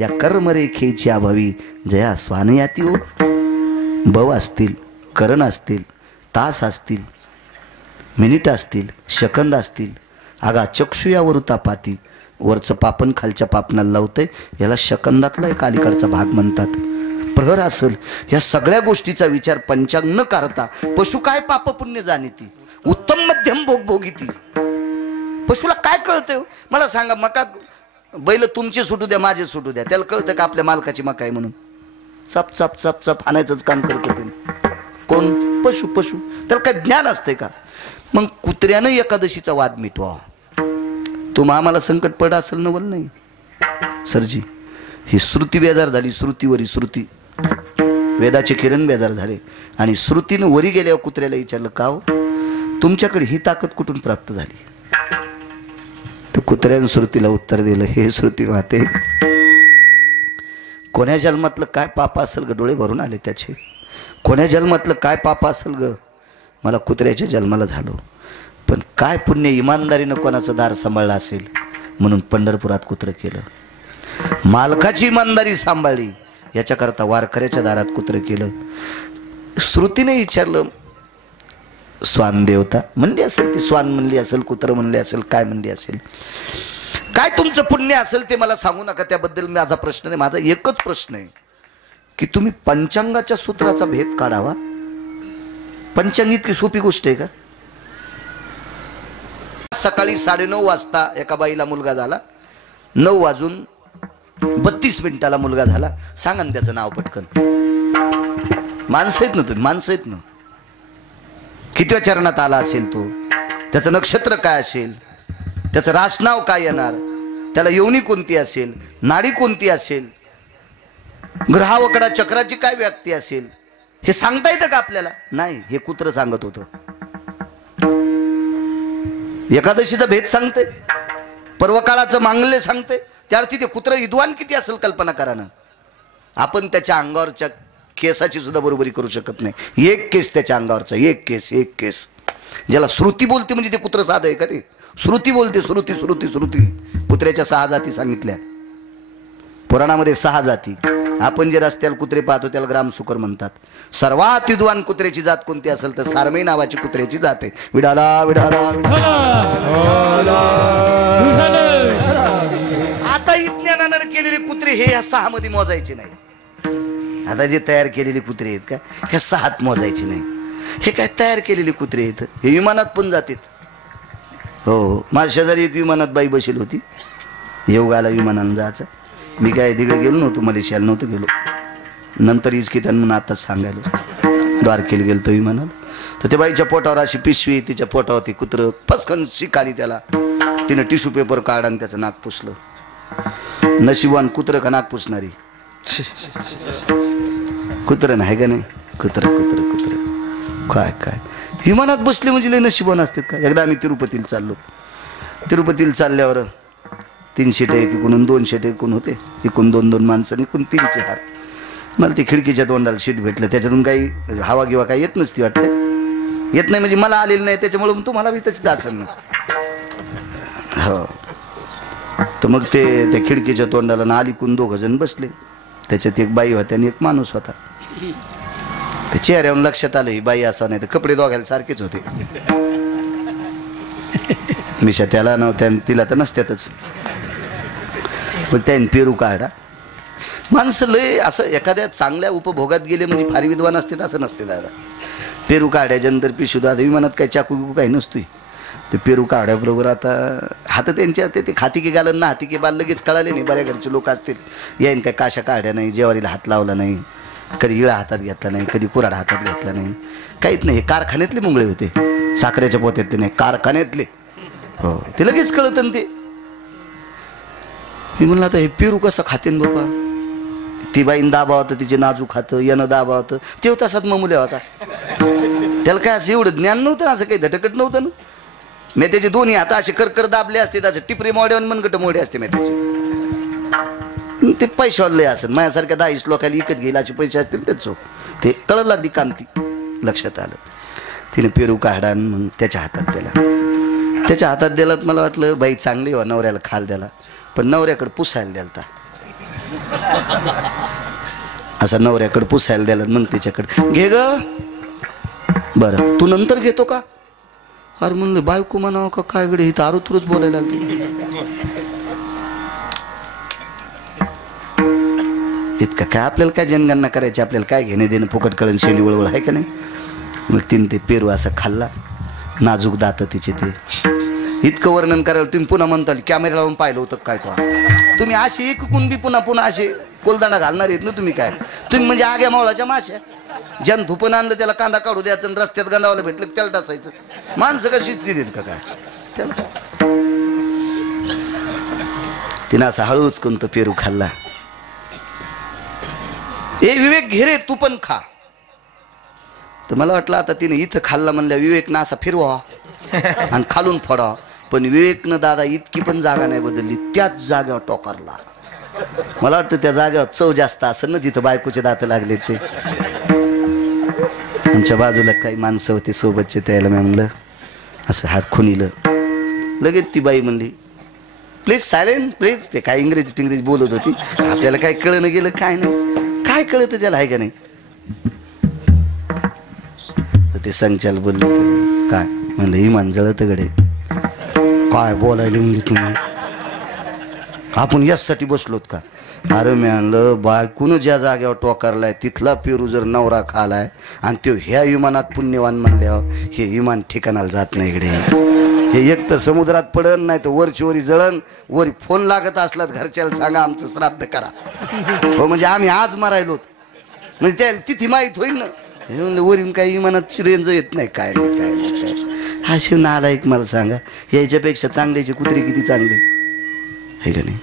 या कर्मरेखेची अभावी जया स्वानयाती हो. बव असतील, करण असतील, तास असतील, मिनिट असतील, सेकंद असतील. आगा चक्षुयावर तापाती वरचं पापण खालच्या पापणाला लावतंय, याला सेकंदातला एक अलीकडचा भाग म्हणतात. प्रहर असेल, या सगळ्या गोष्टीचा विचार पंचांग न करता पशु काय पाप पुण्य जाणीती, उत्तम मध्यम भोग भोगीती. पशुला काय कळतंय हो? मला सांगा, मका बैल तुमचे सुटू द्या माझे सुटू द्या, त्याला कळतं का आपल्या मालकाची मका आहे म्हणून? चप चप चप चप आणायचंच काम करतं ते. कोण? पशु. पशु त्याला काय ज्ञान असते का? मग कुत्र्यानं एकादशीचा वाद मिटवा. तुम्हा आम्हाला संकट पड असेल नवल नाही सरजी. ही श्रुती बेजार झाली, श्रुतीवरी श्रुती, वेदाचे किरण बेजार झाले आणि श्रुतीनं वरी गेल्यावर कुत्र्याला विचारलं, का हो तुमच्याकडे ही ताकद कुठून प्राप्त झाली? तर कुत्र्यानं श्रुतीला उत्तर दिलं, हे श्रुती वाहते, कोण्या जन्मातलं काय पाप असेल ग, डोळे भरून आले त्याचे. कोण्या जन्मातलं काय पाप असेल ग, मला कुत्र्याच्या जन्माला झालो. पण काय पुण्य इमानदारीनं कोणाचं दार सांभाळलं असेल म्हणून पंढरपुरात कुत्रं केलं. मालकाची इमानदारी सांभाळली याच्याकरता वारकऱ्याच्या दारात कुत्रं केलं. श्रुतीने विचारलं, स्वान देवता म्हणली असेल ती, स्वान म्हणली असेल, कुत्र म्हणले असेल, काय म्हणली असेल, काय तुमचं पुण्य असेल ते मला सांगू नका, त्याबद्दल माझा प्रश्न नाही. माझा एकच प्रश्न आहे की तुम्ही पंचांगाच्या सूत्राचा भेद काढावा. पंचांग इतकी सोपी गोष्ट आहे का? सकाळी 9:30 वाजता एका बाईला मुलगा झाला, 9:32 मुलगा झाला. सांगा ना त्याचं नाव पटकन. माणसं आहेत ना तुम्ही, माणसं आहेत ना. कितव्या चरणात आला असेल तो, त्याचं नक्षत्र काय असेल, त्याचं रासनाव काय येणार, त्याला योनी कोणती असेल, नाडी कोणती असेल, ग्रहावकडा चक्राची काय व्याप्ती असेल, हे सांगता येतं का आपल्याला? नाही. हे कुत्र सांगत होतं. एकादशीचा भेद सांगते, पर्वकाळाचं मांगल्य सांगते. त्या अर्थी ते कुत्र विद्वान किती असेल कल्पना करा ना. आपण त्याच्या अंगावरच्या केसाची सुद्धा बरोबरी करू शकत नाही. एक केस त्याच्या अंगावरचा, एक केस. ज्याला श्रुती बोलते म्हणजे ते कुत्र साधं आहे का? ते श्रुती बोलते, श्रुती श्रुती श्रुती. कुत्र्याच्या 6 जाती सांगितल्या पुराणामध्ये, 6 जाती. आपण जे रस्त्याला कुत्रे पाहतो त्याला ग्रामसुकर म्हणतात. सर्वात विद्वान कुत्र्याची जात कोणती असेल तर सारमेय नावाची कुत्र्याची जात आहे. विडाला विडाला. आता विज्ञानानं केलेले कुत्रे हे या 6 मध्ये मोजायचे नाही. आता जे तयार केलेले कुत्रे आहेत का, ह्या 6 मोजायचे नाही. हे काय तयार केलेले कुत्रे आहेत, हे विमानात पण जातात. हो, माझ्या शेजारी एक विमानात बाई बसेल होती, येऊगाला विमानानं जायचं. मी काय तिकडे गेलो नव्हतो, मलेशियाला नव्हतं गेलो. नंतर इचकी त्यांना आताच सांगायला द्वारकेला गेलो तो विमानाला. तर त्या बाईच्या पोटावर अशी पिशवी, तिच्या पोटावर ती कुत्रं पसकन शिकाली त्याला. तिनं टिश्यू पेपर काढा आणि त्याचं नाक पुसलं. नशिबान कुत्रं का नाक पुसणारी? कुत्रं नाही का नाही? कुत्र काय काय विमानात बसले म्हणजे लय नशिबान असतात का? एकदा आम्ही तिरुपतीला चाललो. तिरुपतीला चालल्यावर 3 शीट एकूण 2 शीट एकूण होते, एकूण 2 माणसं, एकूण 3 हार. मला ती खिडकीच्या तोंडाला शीट भेटलं, त्याच्यातून काही हवा किंवा काही येत नसती वाटते. येत नाही म्हणजे मला आलेलं नाही, त्याच्यामुळे तुम्हाला बी तशीच असेल ना. हो, तर मग ते त्या खिडकीच्या तोंडाला ना अलीकून 2 जण बसले. त्याच्यात एक बाई होती आणि एक माणूस होता. ते चेहऱ्यावर लक्षात आलं ही बाई असा नाही, तर कपडे दोघायला सारखेच होते. मिशा त्याला नव्हत्या तिला तर नसत्यातच. पण त्याने पेरू काढा. माणसं लय असं एखाद्या चांगल्या उपभोगात गेले म्हणजे फार विद्वान असतात असं नसते दादा. पेरू काढ्याच्यानंतर पिशू दादा विमानात काही चाकू काही नसतोय. ते पेरू काढ्याबरोबर आता हात त्यांच्या ते खाती की घालन ना हाती की बाल लगेच कळाले नाही. बऱ्या घरचे लोक असतील, यायन काय काशा काढ्या नाही, जेवारीला हात लावला नाही, कधी इळा हातात घेतला नाही, कधी कुऱ्हाड हातात घेतला नाही, काहीच नाही. हे कारखान्यातले मुंगळे होते, साखरेच्या पोत्यातले नाही, कारखान्यातले. हो, ते लगेच कळतं ना ते. मी म्हणलं आता हे पेरू कसं खातेन बाबा. ती बाईन दाबा होतं, तिचे नाजूक हातं, यानं दाबा होतं, ते तसाच ममुल्या होता. त्याला काय असं एवढं ज्ञान नव्हतं, असं काही धटकट नव्हतं ना. मी त्याचे दोन्ही हात असे करकर दाबले असते, त्याचे टिपरे मोडे आणि मनगट मोडे असते मी त्याचे. ते पैशावाले असेल, माझ्यासारख्या 10 लोकांना विकत घेईल असे पैसे असतील त्याच. ते कळलं लागली कांती, लक्षात आलं. तिने पेरू काढा मग त्याच्या हातात त्याला. त्याच्या हातात दिला. मला वाटलं बाई चांगली हो, नवऱ्याला खाल द्याला, पण नवऱ्याकडे पुसायला द्यालता. असा नवऱ्याकडे पुसायला द्याला. मग त्याच्याकडे घे ग. बरं तू नंतर घेतो का? अरे म्हणलं बायको म्हणावं का काय गडे, ही तारुतुरच बोलायला लागली. इतकं काय आपल्याला काय जनगणना करायची, आपल्याला काय घेणे देणं, फुकट कळण शेणी वळवळ आहे का नाही. मग तिने ते पेरू असा खाल्ला, नाजूक दात तिचे ते. इतकं वर्णन करायला तुम्ही पुन्हा म्हणता कॅमेरा लावून पाहिलं होतं काय तो. तुम्ही असे एक कुणबी पुन्हा पुन्हा असे कोलदांडा घालणार आहेत ना तुम्ही. काय तुम्ही म्हणजे आग्या मावळाच्या माश्या. ज्यानं धुपण आणलं त्याला कांदा काढू द्यायचं आणि रस्त्यात गंधावाला भेटलं त्याला टासायचं. माणसं का शिस्ती देत का काय त्याला. तिनं असा हळूच कोणतं पेरू खाल्ला. ए विवेक घे रे तू पण खा. तर मला वाटलं आता तिने इथं खाल्ला म्हणल्या विवेकनं असा फिरवा आणि खालून फोडा. पण विवेकनं दादा इतकी पण जागा नाही बदलली, त्याच जागेवर टोकारला. मला वाटतं त्या जागेवर चव जास्त असेल ना जिथं बायकोचे दात लागले ते. आमच्या बाजूला काही माणसं होती सोबतचे, त्याला मी म्हणलं असं हात खुनीलं. लगेच ती बाई म्हणली प्लीज सायलेंट प्लीज. ते काय इंग्रजी पिंग्रजी बोलत होती, आपल्याला काय कळणं गेलं काय नाही. काय कळतं त्याला आहे का नाही. तर ते संचाल बोलले काय म्हणलं इमान जळत गडे. काय बोलायला म्हणजे तुम्ही, आपण यासाठी बसलोत का. अरे मी आणलं बायकून ज्या जागेवर टोकारलाय तिथला पेरू जर नवरा खालाय आणि तो ह्या विमानात पुण्यवान म्हणल्यावर हे विमान ठिकाणाला जात नाही इकडे. हे एक तर समुद्रात पडन, नाही तर वरची वरी जळण. वरी फोन लागत असलात घरच्याला सांगा आमचं श्राद्ध करा हो, म्हणजे आम्ही आज मरायलोत म्हणजे त्या तिथे माहीत होईल ना. हे म्हणलं वरील काही विमानात रेंज येत नाही काय नाही काय नाही. हा शिव नालायक मला सांगा, याच्यापेक्षा चांगल्याचे कुत्रे किती चांगले हे का नाही.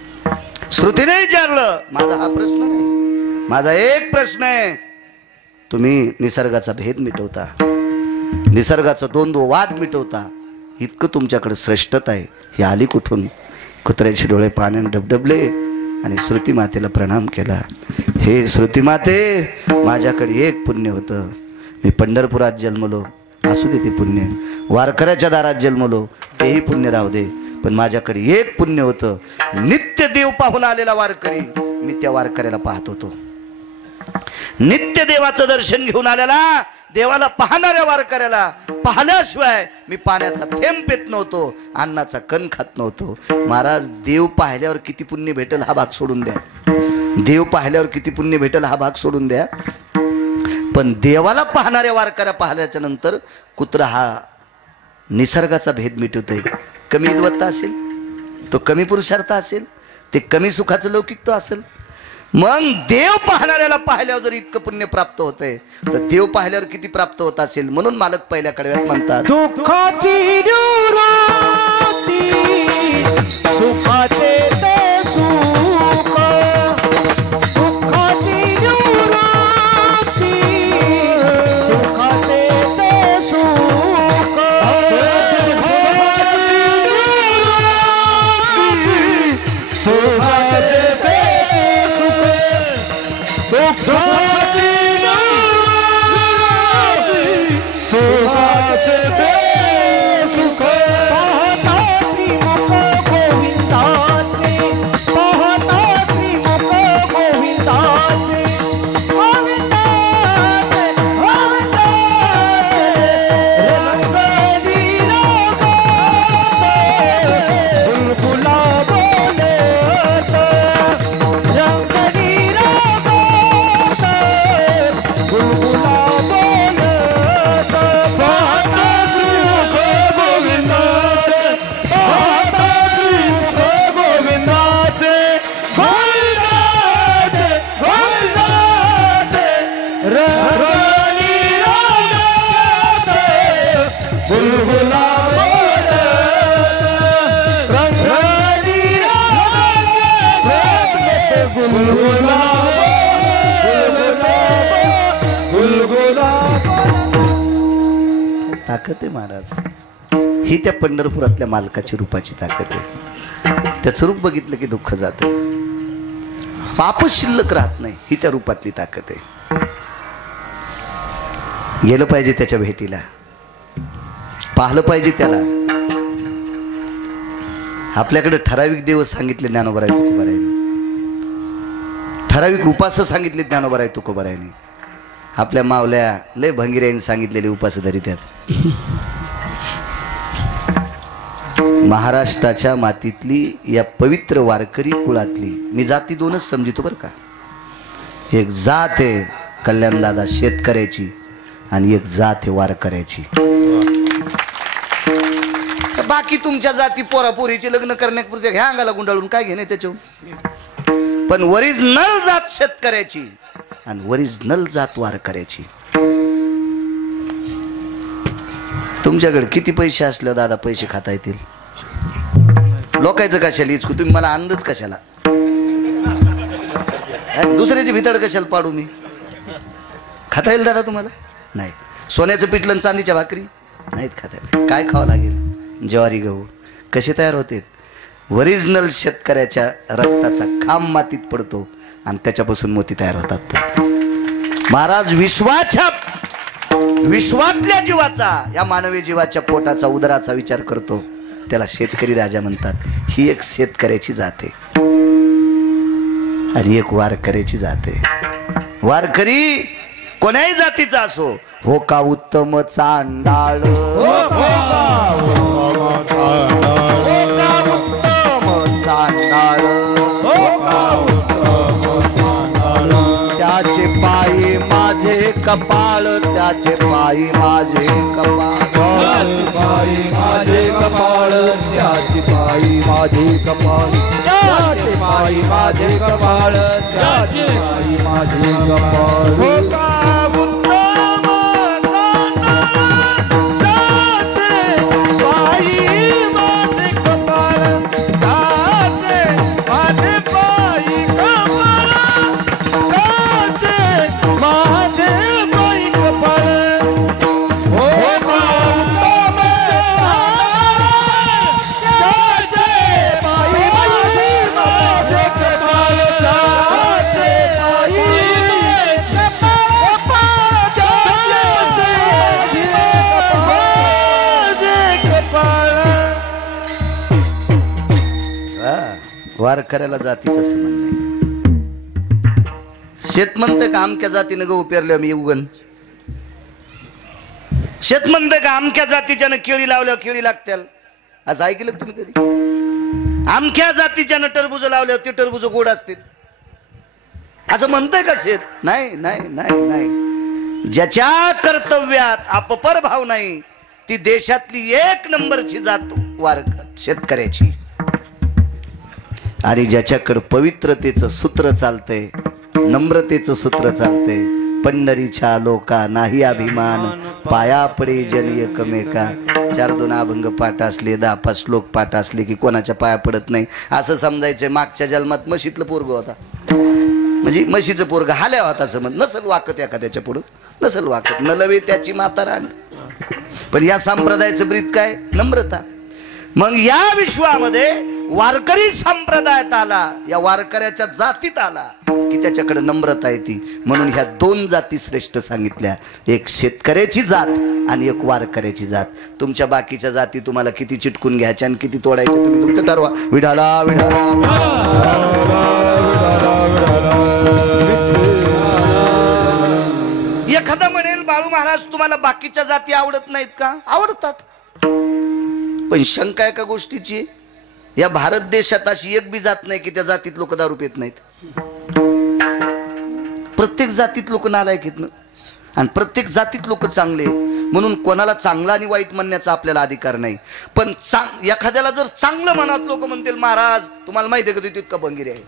श्रुतीने विचारलं. माझा हा प्रश्न नाही, माझा एक प्रश्न आहे. तुम्ही निसर्गाचा भेद मिटवता, निसर्गाचा द्वंद्व वाद मिटवता, इतकं तुमच्याकडे श्रेष्ठता आहे. ही आली कुठून. कुत्र्याचे डोळे पाण्याने डबडबले आणि श्रुती मातेला प्रणाम केला. हे श्रुती माते, माझ्याकडे एक पुण्य होतं. मी पंढरपुरात जन्मलो, असू दे ते पुण्य. वारकऱ्याच्या दारात जन्मलो, तेही पुण्य राहू दे. पण माझ्याकडे एक पुण्य होतं. नित्य देव पाहून आलेला वारकरी, मी त्या वारकऱ्याला पाहत होतो. नित्य देवाचं दर्शन घेऊन आलेला, देवाला पाहणाऱ्या वारकऱ्याला पाहिल्याशिवाय मी पाण्याचा थेंब पेत नव्हतो, अन्नाचा कण खात नव्हतो. महाराज देव पाहिल्यावर किती पुण्य भेटेल हा भाग सोडून द्या. देव पाहिल्यावर किती पुण्य भेटेल हा भाग सोडून द्या. पण देवाला पाहणाऱ्या वारकऱ्या पाहिल्याच्या नंतर कुत्रा हा निसर्गाचा भेद मिटवतोय. कमी विद्वत्ता असेल, तो कमी पुरुषार्थ असेल, ते कमी सुखाचं लौकिकत्व असेल. मग देव पाहणाऱ्याला पाहिल्यावर जर इतकं पुण्य प्राप्त होतंय तर देव पाहिल्यावर किती प्राप्त होत असेल. म्हणून मालक पहिल्या कडव्यात म्हणतात दुःखाची निवृत्ती सुखाचे ते सुख. दुःखाची निवृत्ती सुखाचे ते सुख. सुखाचे ते दुःखाची निवृत्ती सुखाचे ते सुख. पाहता श्रीमुख गोविंदाचे, पाहता श्रीमुख गोविंदाचे. गोविंदाचे गोविंदाचे रंगली रागात बुलबुला बोलत. रंगली रागात बुलबुला बोलत. पाहता श्रीमुख गोविंदाचे, पाहता श्रीमुख गोविंदाचे. गोविंदाचे गोविंदाचे रंगली रागात बुलबुला बोलत. रंगली रागात बुलबुला बुलबुला. ताकद आहे महाराज. ही त्या पंढरपुरातल्या मालकाची रूपाची ताकद आहे. त्याचं रूप बघितलं की दुःख जातं, पापच शिल्लक राहत नाही. ही त्या रूपातली ताकद आहे. गेलं पाहिजे त्याच्या भेटीला, पाहिलं पाहिजे त्याला. आपल्याकडे ठराविक दिवस सांगितले ज्ञानोबराय तुकोबारायांनी, ठराविक उपास सांगितले ज्ञानोबराय तुकोबारायांनी. आपल्या मावल्या लय भंगिऱ्यांनी सांगितलेले उपास धरित्यात. महाराष्ट्राच्या मातीतली या पवित्र वारकरी कुळातली मी जाती दोनच समजितो बरं का. एक जात आहे कल्याणदादा शेतकऱ्याची आणि एक जात आहे वारकऱ्याची. बाकी तुमच्या जाती पोरापोरीचे लग्न करण्यापुरते ह्या अंगाला गुंडाळून काय घेणे त्याच्यावर. पण ओरिजिनल जात शेतकऱ्याची आणि ओरिजिनल जात वारकऱ्याची. तुमच्याकडे किती पैसे असले दादा पैसे खाता येतील. लोकायचं कशाला इचकू तुम्ही मला अंदाज कशाला. दुसऱ्याची भितड कशाला पाडू मी. खाता येईल दादा तुम्हाला. नाही. सोन्याचं पिठलं चांदीच्या भाकरी नाहीत खाता येईल. काय खावं लागेल. ज्वारी गहू कसे तयार होते. ओरिजिनल शेतकऱ्याच्या रक्ताचा खांब मातीत पडतो आणि त्याच्यापासून मोती तयार होतात. महाराज विश्वातल्या जीवाचा या मानवी जीवाच्या पोटाचा उदराचा विचार करतो त्याला शेतकरी राजा म्हणतात. ही एक शेतकऱ्याची जात आहे आणि एक वारकऱ्याची जात आहे. वारकरी कोण्याही जातीचा असो. हो का उत्तम चांडाळ, चांडाळ त्याचे पायी माझे कपाळ, त्याचे पायी माझे कपाळ, पायी माझे कपाळ, त्याची पायी माझे कपाळ, त्याचे पायी माझे कपाळ, त्याचे पायी माझे कपाळ. हो का वारकऱ्याला जातीचं असं म्हणणं आहे. शेत म्हणते का अमक्या जातीनं गहू पेरल्या मी उगन. शेत म्हणते का अमक्या जातीच्यानं केळी लावल्यावर केळी लागत्याल. असं ऐकलं तुम्ही कधी. अमक्या जातीच्यानं टरबूज लावल्यावर ते टरबूज गोड असते असं म्हणतंय का शेत. नाही नाही नाही नाही. ज्याच्या कर्तव्यात अपपर भाव नाही ती देशातली एक नंबरची जात शेतकऱ्याची. आणि ज्याच्याकडं पवित्रतेचं सूत्र चालतंय, नम्रतेचं सूत्र चालतंय. पंढरीच्या लोका नाही अभिमान, पाया पडे जन एकमेका. 4-2 अभंग पाठ असले, 10-5 श्लोक पाठ असले की कोणाच्या पाया पडत नाही असं समजायचं. मागच्या जन्मात म्हशीतलं पोरग होता म्हणजे म्हशीचं पोरग हाल्या होता समज. नसल वाकत एखाद्याच्या पुढं नसल वाकत. न लवे त्याची माता रान. पण या संप्रदायाचं ब्रीद काय नम्रता. मग या विश्वामध्ये वारकरी संप्रदायात आला, या वारकऱ्याच्या जातीत आला की त्याच्याकडे नम्रता येते. म्हणून ह्या 2 जाती श्रेष्ठ सांगितल्या. एक शेतकऱ्याची जात आणि एक वारकऱ्याची जात. तुमच्या बाकीच्या जाती तुम्हाला किती चिटकून घ्यायच्या आणि किती तोडायच्या तुम्ही तुमचं ठरवा. विठाला विठाला. एखादा म्हणेल बाळू महाराज तुम्हाला बाकीच्या जाती आवडत नाहीत का. आवडतात. पण शंका एका गोष्टीची, या भारत देशात अशी एक बी जात नाही की त्या जातीत लोक दारू पित नाहीत. प्रत्येक जातीत लोक नालायक आहेत ना. आणि प्रत्येक जातीत लोक चांगले. म्हणून कोणाला चांगला आणि वाईट म्हणण्याचा आपल्याला अधिकार नाही. पण एखाद्याला जर चांगलं म्हणत लोक म्हणतील महाराज तुम्हाला माहिती आहे का तू इतका भंगीर आहे.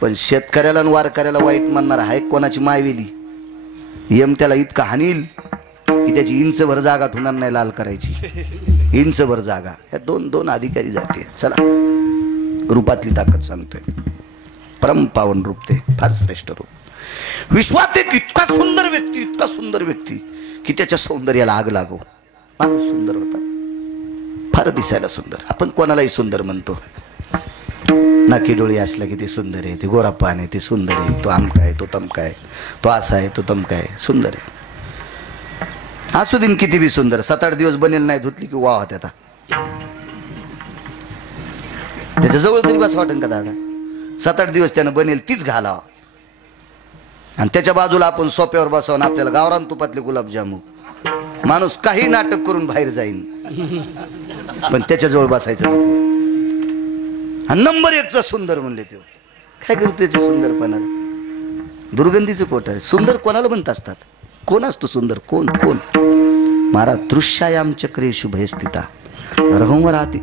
पण शेतकऱ्याला आणि वारकऱ्याला वाईट म्हणणार आहे कोणाची मायवेली. यम त्याला इतका हानील की त्याची इंचभर जागा ठुणार नाही लाल करायची. इंचभर जागा. ह्या 2 अधिकारी जाते. चला रूपातली ताकद सांगतोय. परम पावन रूप ते फार श्रेष्ठ रूप. विश्वात एक इतका सुंदर व्यक्ती, इतका सुंदर व्यक्ती की त्याच्या सौंदर्याला आग लागो. माणूस सुंदर होता, फार दिसायला सुंदर. आपण कोणालाही सुंदर म्हणतो. नाकी डोळी असला की ते सुंदर आहे, ते गोरा पान आहे ते सुंदर आहे, तो आमका आहे तो तमका आहे, तो असा आहे तो तमका आहे, सुंदर आहे. असू दिन किती बी सुंदर, 7-8 दिवस बनेल नाही धुतली की वाह होत्या. त्याच्या जवळ तरी बस वाटेल का दादा? 7-8 दिवस त्यानं बनेल तीच घालावं आणि त्याच्या बाजूला आपण सोप्यावर बसावून आपल्याला गावरान तुपातले गुलाबजामू. माणूस काही नाटक करून बाहेर जाईन पण त्याच्याजवळ बसायचं नको. आणि नंबर 1चा सुंदर म्हणले ते. काय करू त्याच्या सुंदरपणाला? दुर्गंधीचं पोट आहे. सुंदर कोणाला म्हणत असतात? कोण असतो सुंदर? कोण कोण? महाराज दृश्यायाम चक्रे शुभे स्थिता रहमराती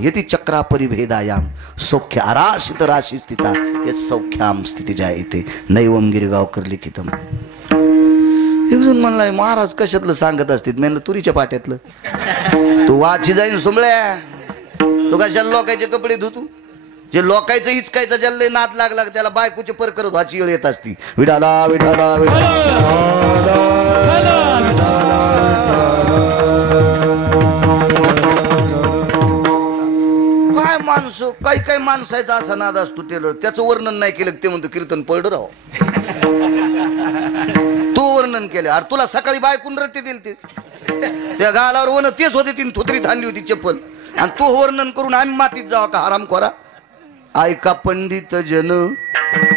यति चक्रा परिभेदायाम सौख्य आराशित राशी स्थिता यत सौख्याम स्थिती जायते नैवम गिरगावकर लिखितम. एक जण म्हणलाय महाराज कशातलं सांगत असतील? म्हणलं तुरीच्या पाट्यातलं. तू वाची जाईन सुमळ्या. तू कशाला लोकांचे कपडे धुतू? जे लोकांचं हिचकायचं ज्याला नाद लागला त्याला बायकोचे पर करत व्हाची वेळ येत असती. विडाला विडाला काय माणसं काही माणसाचा असा नाद असतो टेलर. त्याचं वर्णन नाही केलं ते म्हणतो कीर्तन पडलं राव. तू वर्णन केलं. अरे तुला सकाळी बायकून रट्टे दिल ते त्या गालावर वन तेच होते. 3 थोतरी थांडली होती चप्पल आणि तू वर्णन करून आम्ही मातीत जावा का? आराम करा. ऐका पंडित जन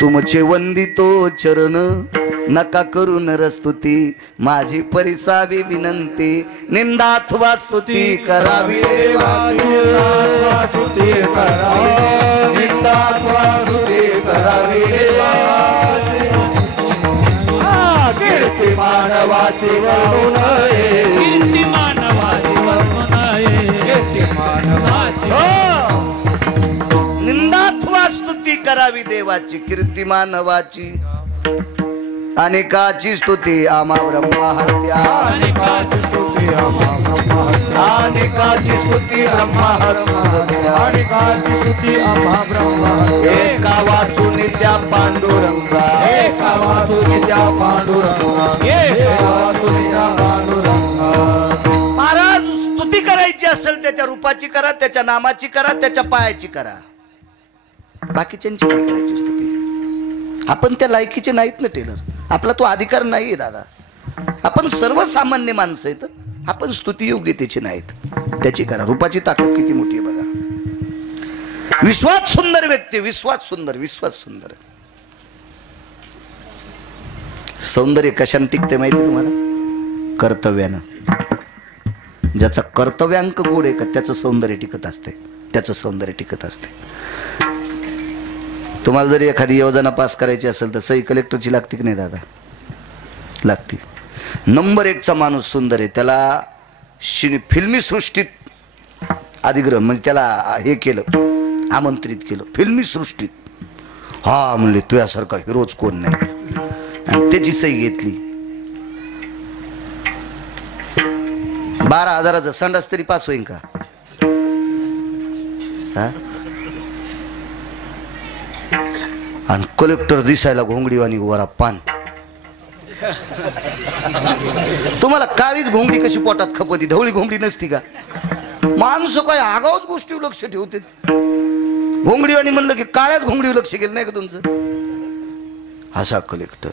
तुमचे वंदितो चरण नका करू नरस्तुती माझी परिसावी विनंती. निंदाथवा स्तुती करावी देवाची. स्तुती करावी निंदात्वा स्तुती करावी देवाची. कीर्ती मानवाची वाहू नये. कीर्ती मानवाची वाहू नये. कीर्ती मानवाची निंदाथवा स्तुती करावी देवाची. कीर्ती मानवाची अनेकाची स्तुती आम्हा ब्रह्मा हत्या. अनेकाची स्तुती आम्हा ब्रह्मा हत्या. अनेकाची स्तुती ब्रह्मा हत्या. अनेकाची स्तुती आम्हा ब्रह्मा हत्या. एका वाचून त्या पांडुरंगा. एका वाचून त्या पांडुरंगा. एका वाचून त्या पांडुरंगा. महाराज स्तुती करायची असेल त्याच्या रूपाची करा, त्याच्या नामाची करा, त्याच्या पायाची करा. बाकीच्यांची नाही करायची स्तुती. आपण त्या लायकीचे नाहीत ना टेलर. आपला तो अधिकार नाहीये दादा. आपण सर्वसामान्य माणसं आहेत. आपण स्तुती योग्यतेची नाहीत. त्याची करा. रूपाची ताकद किती मोठी आहे बघा. विश्वात सुंदर व्यक्ती. विश्वात सुंदर. विश्वात सुंदर. सौंदर्य कशाने टिकते माहिती तुम्हाला? कर्तव्यानं. ज्याचा कर्तव्यांक गोड आहे का त्याचं सौंदर्य टिकत असते. त्याचं सौंदर्य टिकत असते. तुम्हाला जरी एखादी योजना पास करायची असेल तर सही कलेक्टरची लागते की नाही दादा? लागते. नंबर 1चा माणूस सुंदर आहे. त्याला फिल्मी सृष्टीत अधिग्रहण म्हणजे त्याला हे केलं, आमंत्रित केलं फिल्मी सृष्टीत. हा म्हणले तुझ्यासारखा हिरोच कोण नाही. आणि त्याची सही घेतली. 12,000चा संडास तरी पास होईन का? हा. आणि कलेक्टर दिसायला घोंगडीवाणी वरा पान. तुम्हाला काळीच घोंगडी कशी पोटात खपती? ढवळी घोंगडी नसती का? माणसं काय आगाऊच गोष्टीवर लक्ष ठेवते. घोंगडीवाणी म्हणलं की काळ्याच घोंगडीवर लक्ष गेलं नाही का तुमचं? असा कलेक्टर.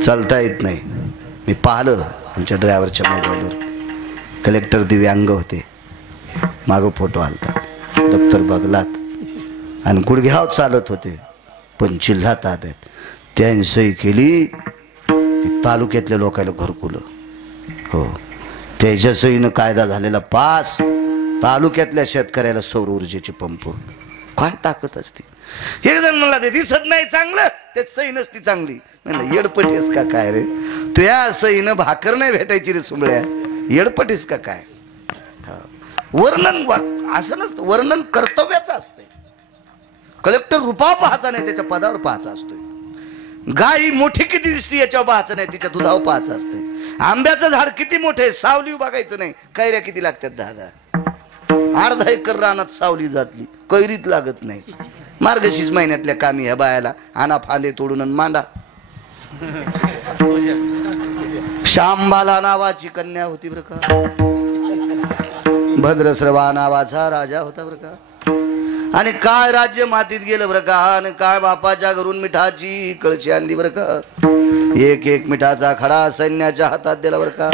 चालता येत नाही. मी पाहिलं आमच्या ड्रायव्हरच्या मोबाईलवर. कलेक्टर दिव्यांग होते. मागं फोटो आलता. दप्तर बघलात आणि गुडघ्यावर चालत होते पण जिल्हा ताब्यात. त्यांनी सही केली की तालुक्यातल्या लोकांना घरकुलं. हो. त्याच्या सहीनं कायदा झालेला पास. तालुक्यातल्या शेतकऱ्याला सौर ऊर्जेचे पंप. काय ताकद असते. हे जण मला ते दिसत नाही चांगलं त्याच सही नसती चांगली. म्हणलं येडपटेस का काय रे? तुझ्या सहीनं भाकर नाही भेटायची रे सुंबळ्या. येडपटेस का काय? वर्णन असं नसतं. वर्णन कर्तव्याचं असतंय. कलेक्टर रूपा पाहायचा नाही त्याच्या पदावर पाहायचा असतोय. गाय मोठी किती दिसते याच्यावर पाहायचं नाही तिच्या दुधावर पाहायचं असतंय. आंब्याचं झाड किती मोठे सावली बघायचं नाही. कैऱ्या किती लागतात? 10-10. अर्धा एकर रानात सावली जातली कैरीत लागत नाही. मार्गशीर्ष महिन्यातल्या कामी ह्या बायाला आणा फांदे तोडून मांडा. शांबाला नावाची कन्या होती बरं का. भद्रश्रवा नावाचा राजा होता बरं का. आणि काय राज्य मातीत गेलं बरं का. आणि काय बापाच्या घरून मिठाची कळशी आणली बरं का. एक एक मिठाचा खडा सैन्याच्या हातात दिला बरं का.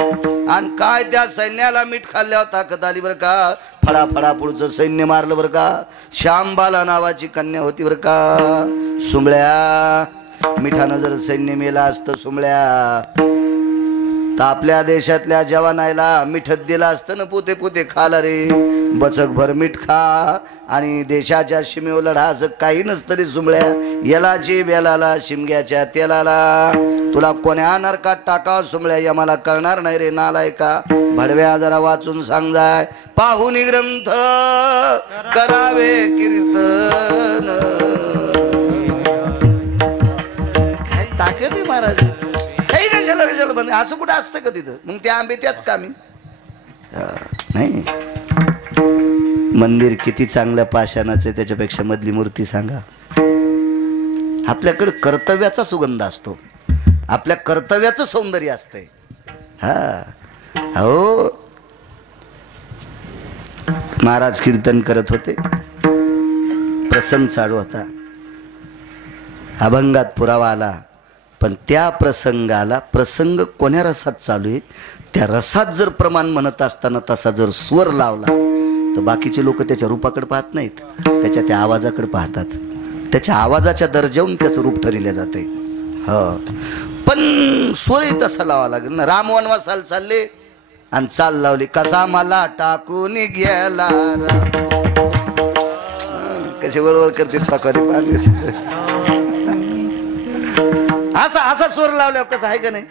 आणि काय त्या सैन्याला मीठ खाल्ल्यावर ताकद आली बरं का. फडा फडा पुढचं सैन्य मारलं बरं का. श्यामबाला नावाची कन्या होती बरं का. सुंबळ्या, मिठानं जर सैन्य मेला असतं सुंबळ्या, तर आपल्या देशातल्या जवानायला मिठत दिला असतं ना. पोते पोते खाला रे, बचकभर मीठ खा आणि देशाच्या शिमेवर लढा. असं काही नसतं रे सुंबळ्या. यालाची बेलाला शिमग्याच्या तेलाला तुला कोण्या नरकात टाका सुंबळ्या या मला कळणार नाही रे नालाय का. भडव्या जरा वाचून सांग जाय. पाहुन ग्रंथ करावे कीर्तन. काय ताकद आहे महाराज. काही कशाला कशाला बंद असं कुठं असतं का तिथं. मग ते आंबे त्याच कामी नाही. मंदिर किती चांगल्या पाषाणाचं आहे त्याच्यापेक्षा मधली मूर्ती सांगा. आपल्याकडे कर्तव्याचा सुगंध असतो. आपल्या कर्तव्याचं सौंदर्य असतंय. हा हो. महाराज कीर्तन करत होते. प्रसंग चालू होता. अभंगात पुरावा आला. पण त्या प्रसंगाला प्रसंग कोण्या रसात चालू आहे त्या रसात जर प्रमाण म्हणत असताना तसा जर स्वर लावला तर बाकीचे लोक त्याच्या रूपाकडे पाहत नाहीत. त्याच्या त्या आवाजाकडे पाहतात. त्याच्या आवाजाच्या दर्जावून त्याचं रूप ठरवलं जाते. हो पण स्वरही तसा लावा लागेल ना. राम वनवासाला चालले आणि चाल लावली. कसा मला टाकून गेला कसे वळवळ करतात पाकवादी. असा स्वर लावल्यावर कसं आहे का नाही.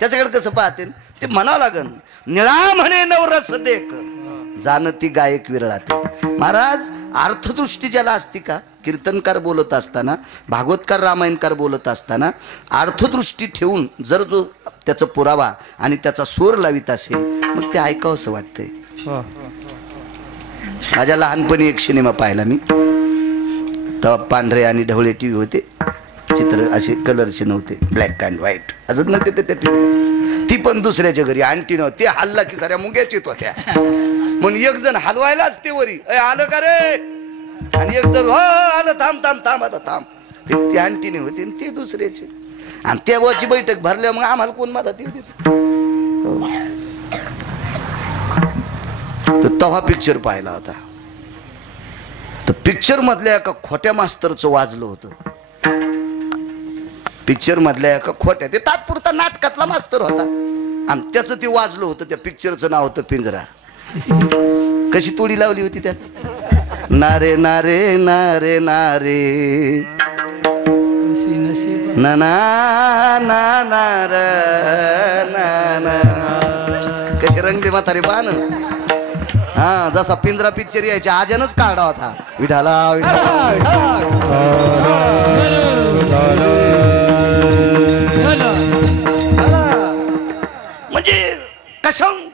त्याच्याकडे कसं पाहते ते म्हणावं लागन. निळा म्हणे नवरस देख जाण ती गायक विरळाते. महाराज अर्थदृष्टी ज्याला असती का. कीर्तनकार बोलत असताना, भागवतकार रामायणकार बोलत असताना अर्थदृष्टी ठेवून जर जो त्याचा पुरावा आणि त्याचा स्वर लावित असेल मग ते ऐकावं असं वाटतंय. माझ्या लहानपणी एक सिनेमा पाहिला मी. तेव्हा पांढरे आणि ढवळे टीव्ही होते. चित्र असे कलरचे नव्हते. ब्लॅक अँड व्हाईट असंच नव्हते ते ती पण दुसऱ्याच्या घरी आणटी नव्हती. ते हल्ला की साऱ्या मुंग्याच येत होत्या. म्हणून एक जण हलवायलाच ते वरी आलं का रे. आणि एक जण हो आलं थांब थांब थांब आता थांब. ते आणटीने होते ते दुसऱ्याचे. आणि तेव्हाची बैठक भरल्या मग आम्हाला कोण मदत येऊ देत. तेव्हा पिक्चर पाहिला होता. तर पिक्चर मधल्या एका खोट्या मास्तरचं वाजलं होतं. पिक्चर मधल्या एका खोट्या ते तात्पुरता नाटकातला मास्तर होता आणि त्याचं ते वाजलं होतं. त्या पिक्चरचं नाव होतं पिंजरा. कशी तोडी लावली होती त्यात. नारे नारे नारे नारे ना ना ना ना कशी रंगले म्हातारे पान. हा जसा पिंजरा पिक्चर यायच्या आजनच काढा होता. विठाला म्हणजे कशाहून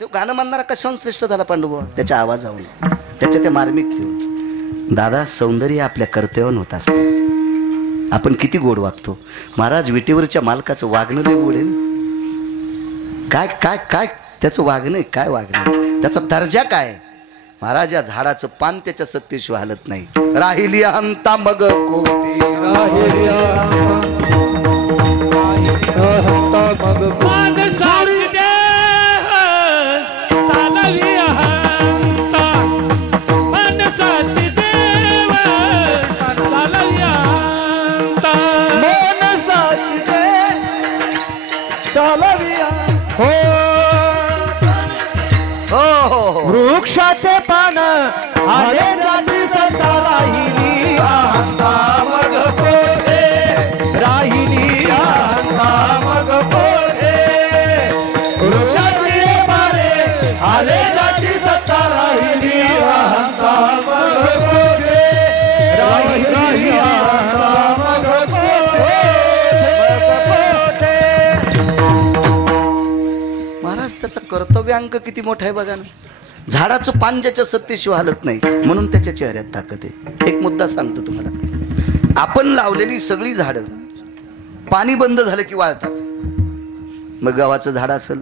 तो गाणं म्हणणारा कशाहून श्रेष्ठ झाला पांडुबुवा. त्याच्या आवाजावरून, त्याच्या त्या मार्मिकतेवर. दादा सौंदर्य आपल्या कर्तव्यावर होत असते. आपण किती गोड वागतो. महाराज विटेवरच्या मालकाचं वागणं लय गोड आहे. काय काय काय त्याचं वागणं काय वागणं त्याचा दर्जा काय. महाराज या झाडाचं पान त्याच्या सत्तेशिवाय हालत नाही. राहिली हंता मग कोटी वृक्षाचे पान आले जाती सत्ता राहिली अहंता मग कोठे. राहिली अहंता मग कोठे. वृक्षाचे पाने आले जाती सत्ता राहिली अहंता मग कोठे. राहिली अहंता मग कोठे. महाराज त्याचा कर्तव्यांक किती मोठा आहे बघा ना. झाडाचं पान ज्याच्या सत्तेशिवाय हालत नाही म्हणून त्याच्या चेहऱ्यात ताकद आहे. एक मुद्दा सांगतो तुम्हाला. आपण लावलेली सगळी झाडं पाणी बंद झालं की वाळतात. मग गव्हाचं झाड असेल,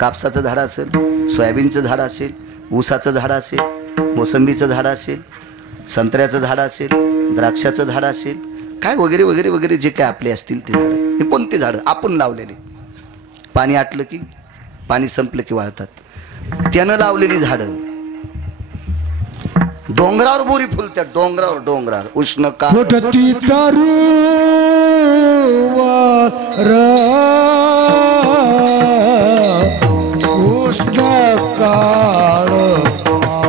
कापसाचं झाड असेल, सोयाबीनचं झाड असेल, ऊसाचं झाड असेल, मोसंबीचं झाड असेल, संत्र्याचं झाड असेल, द्राक्षाचं झाड असेल, काय वगैरे वगैरे वगैरे जे काय आपले असतील ते झाडं. हे कोणते झाडं? आपण लावलेले. पाणी आटलं की, पाणी संपलं की वाळतात. त्यानं लावलेली झाडं. डोंगरावर बोरी फुलतात, डोंगरावर डोंगरावर उष्ण का फुटती तरुवार उष्ण काळ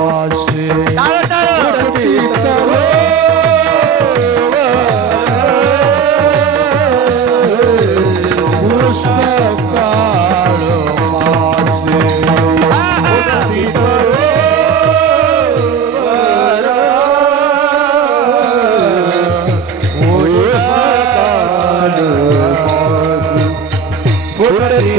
आसे. फुटती तरुवार उष्ण काळ आसे. फुटती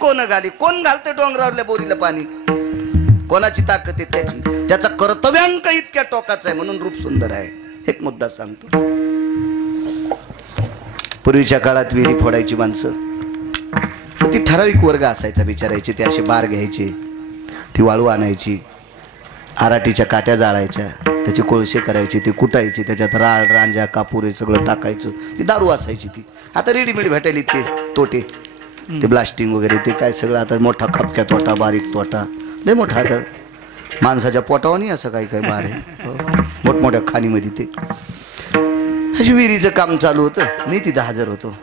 कोण घाली? कोण घालते डोंगरावरल्या बोरीला पाणी? कोणाची ताकद आहे त्याची? त्याचा कर्तव्यांक इतक्या टोकाचा आहे म्हणून रूप सुंदर आहे. एक मुद्दा सांगतो. पूर्वीच्या काळात विहिरी फोडायची माणसं, ती ठराविक वर्ग असायचा, विचारायचे. ते असे बार घ्यायचे, ती वाळू आणायची, आराटीच्या काट्या जाळायच्या, त्याचे कोळसे करायचे, ते कुटायचे, त्याच्यात राळ रांजा कापूर हे सगळं टाकायचं. ती दारू असायची. ती आता रेडीमेड भेटायली ते तोटे, ते ब्लास्टिंग वगैरे ते काय सगळं. आता मोठा खपक्या तोटा, बारीक तोटा, लय मोठा. आता माणसाच्या पोटावर नाही असं काही काही बार आहे, मोठमोठ्या खाणीमध्ये. ते अशी विहिरीचं काम चालू होतं. मी तिथं हजर होतो.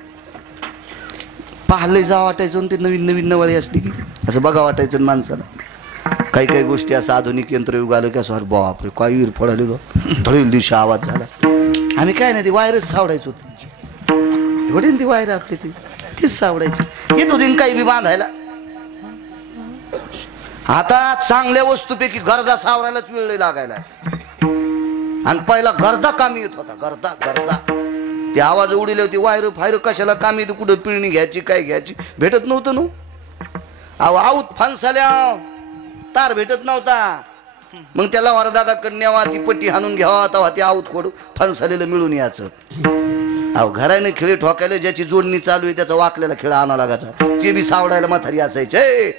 पाहिलं जा वाटायचं. ते नवीन नवीन नवळी असली की असं बघा वाटायचं माणसाला. काही काही गोष्टी असं आधुनिक यंत्रयुग आलं की असं अरे बापरे काय विहीर फोडाली तो. थोडी दिवशी आवाज झाला. आम्ही काय नाही, ती वायरच सावडायचो होती. एवढी ती वायर आपली तीच सावडायची. येत होती काही बी बांधायला. आता चांगल्या वस्तूपैकी गर्दा सावरायलाच वेळ लागायला. आणि पहिला गर्दा कामी येत होता. गर्दा गर्दा ती आवाज उडीले होती. वायर फायर कशाला कामी येते? कुठं पिळणी घ्यायची काय घ्यायची भेटत नव्हतं ना. अहो आऊत फणसाल्या तार भेटत नव्हता. मग त्याला वरदादा कन्यावा ती पट्टी हाणून घ्यावा, तेव्हा ती आऊत खोड फणसालेलं मिळून यायचं. अहो घराने खिळे ठोकायला ज्याची जोडणी चालू आहे त्याचा वाकलेला खिळा आणा लागायचा. ते बी सावडायला म्हातारी असायचे.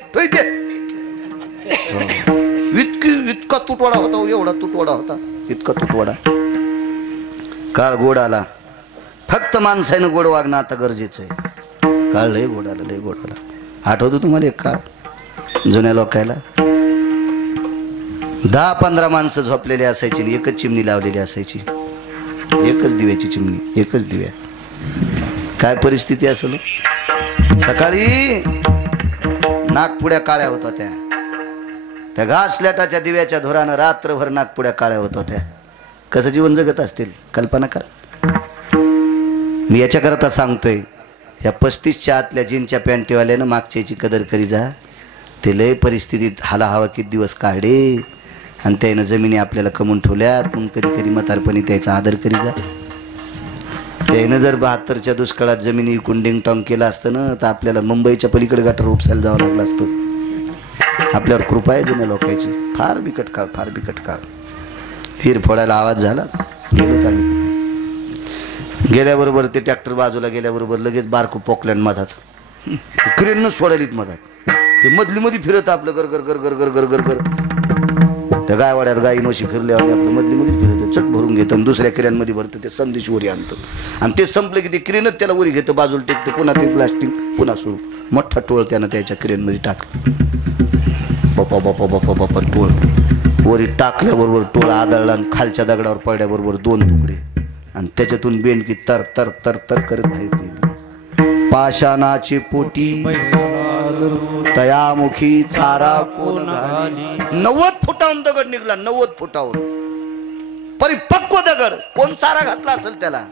इतका तुटवडा होता, एवढा तुटवडा होता, इतका तुटवडा. काळ गोड आला. फक्त माणसानं गोड वागणं आता गरजेचं आहे. काळ लय गोड आला, लय गोड आला. आठवतो तुम्हाला एक काळ जुन्या लोकायला 10-15 माणसं झोपलेली असायची, एकच चिमणी लावलेली असायची. एकच दिव्याची चिमणी, एकच दिव्या. काय परिस्थिती असेल. सकाळी नागपुड्या काळ्या होत होत्या. त्या घासलेटाच्या दिव्याच्या धुरानं रात्रभर नागपुड्या काळ्या होत होत्या. कसं जीवन जगत असतील कल्पना करा. मी याच्याकरता सांगतोय, या 35च्या आतल्या जीनच्या पॅन्टीवाल्यानं मागच्याची कदर करी जा. ते लय परिस्थितीत हाला हवा किती दिवस काढे आणि त्यानं जमिनी आपल्याला कमवून ठेवल्यात. म्हणून कधी कधी म्हातारपणी त्याचा आदर करी जा. त्यानं जर 72च्या दुष्काळात जमिनी विकून डिंग टॉंग केलं असतं ना तर आपल्याला मुंबईच्या पलीकडे गटर उपसायला जावं लागलं असतं. आपल्यावर कृपा आहे जुन्या लोकांची. फार बिकट काळ, फार बिकट काळ. हिर फोडायला आवाज झाला. गेलो आम्ही. गेल्याबरोबर ते ट्रॅक्टर बाजूला गेल्याबरोबर लगेच बारकू पोकल्यान मधात क्रेननं सोडायलीत मधात. ते मधली मध्ये फिरत आपलं गर गर गर गर गर गर गर गर. त्या गायवाड्यात गाई नोशी फिरल्यावर आपलं मधली मध्येच फिरतं. चट भरून घेतं आणि दुसऱ्या क्रेनमध्ये भरतं. ते संदेश वरी आणतं आणि ते संपलं की ते क्रेनच त्याला वरी घेतं, बाजूला टेकतं. पुन्हा ते प्लास्टिक पुन्हा सुरू. मोठा टोळ त्यानं त्याच्या क्रेनमध्ये टाकलं. बापा बापा बापा बापा टोळ वरी टाकल्याबरोबर टोळ आदळला आणि खालच्या दगडावर पडल्याबरोबर 2 तुकडे आणि त्याच्यातून बेंडकी तर तर तर तर करत बाहेर निघली. पाषाणाची पोटी करू तयामुखी चारा कोण घाली. 90 फुटाहून दगड निघला, 90 फुटाहून परिपक्व दगड. कोण चारा घातला असेल त्याला?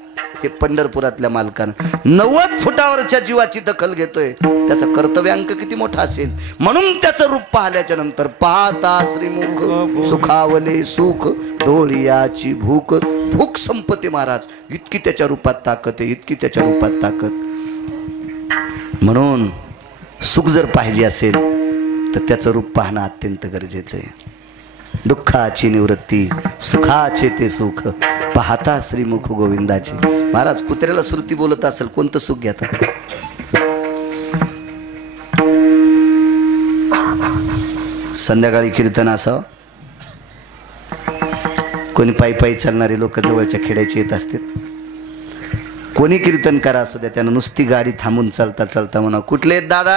हे पंढरपुरातल्या मालकानं 90 फुटावरच्या जीवाची दखल घेतोय. त्याचा कर्तव्यांक किती मोठा असेल. म्हणून त्याचं रूप पाहिल्याच्या नंतर पाहता श्रीमुख सुखावले सुख डोळियाची भूक. भूक संपते महाराज. इतकी त्याच्या रूपात ताकद आहे, इतकी त्याच्या रूपात ताकद. म्हणून सुख जर पाहिजे असेल तर त्याचं रूप पाहणं अत्यंत गरजेचं आहे. दुःखाची निवृत्ती सुखाचे ते सुख पाहता श्रीमुख गोविंदाची. महाराज कुत्र्याला श्रुती बोलत असेल कोणतं सुख घेता? संध्याकाळी कीर्तन असावं. कोणी पायी पायी चालणारे लोक जवळच्या खेड्याचे येत असतात. कोणी कीर्तन करा असू द्या, त्यानं नुसती गाडी थांबून चालता चालता म्हणा, कुठले आहेत दादा?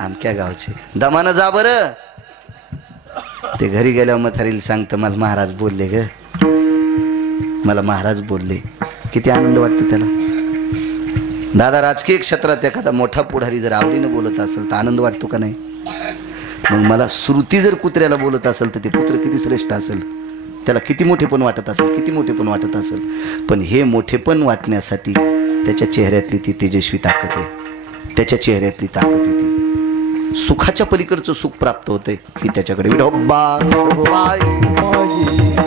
आमक्या गावचे. दमानं जा बरं. ते घरी गेल्यावर म्हातारीला सांगतं मला महाराज बोलले ग, मला महाराज बोलले. किती आनंद वाटतो त्याला. दादा राजकीय क्षेत्रात एखादा मोठा पुढारी जर आवडीनं बोलत असेल तर आनंद वाटतो का नाही? मग मला श्रुती जर कुत्र्याला बोलत असेल तर ते कुत्र किती श्रेष्ठ असेल, त्याला किती मोठेपण वाटत असेल, किती मोठेपण वाटत असेल. पण हे मोठेपण वाटण्यासाठी त्याच्या चेहऱ्यातली ती तेजस्वी ताकद आहे, त्याच्या चेहऱ्यातली ताकद आहे. ती सुखाच्या पलीकडचं सुख प्राप्त होते ही त्याच्याकडे. विठोबा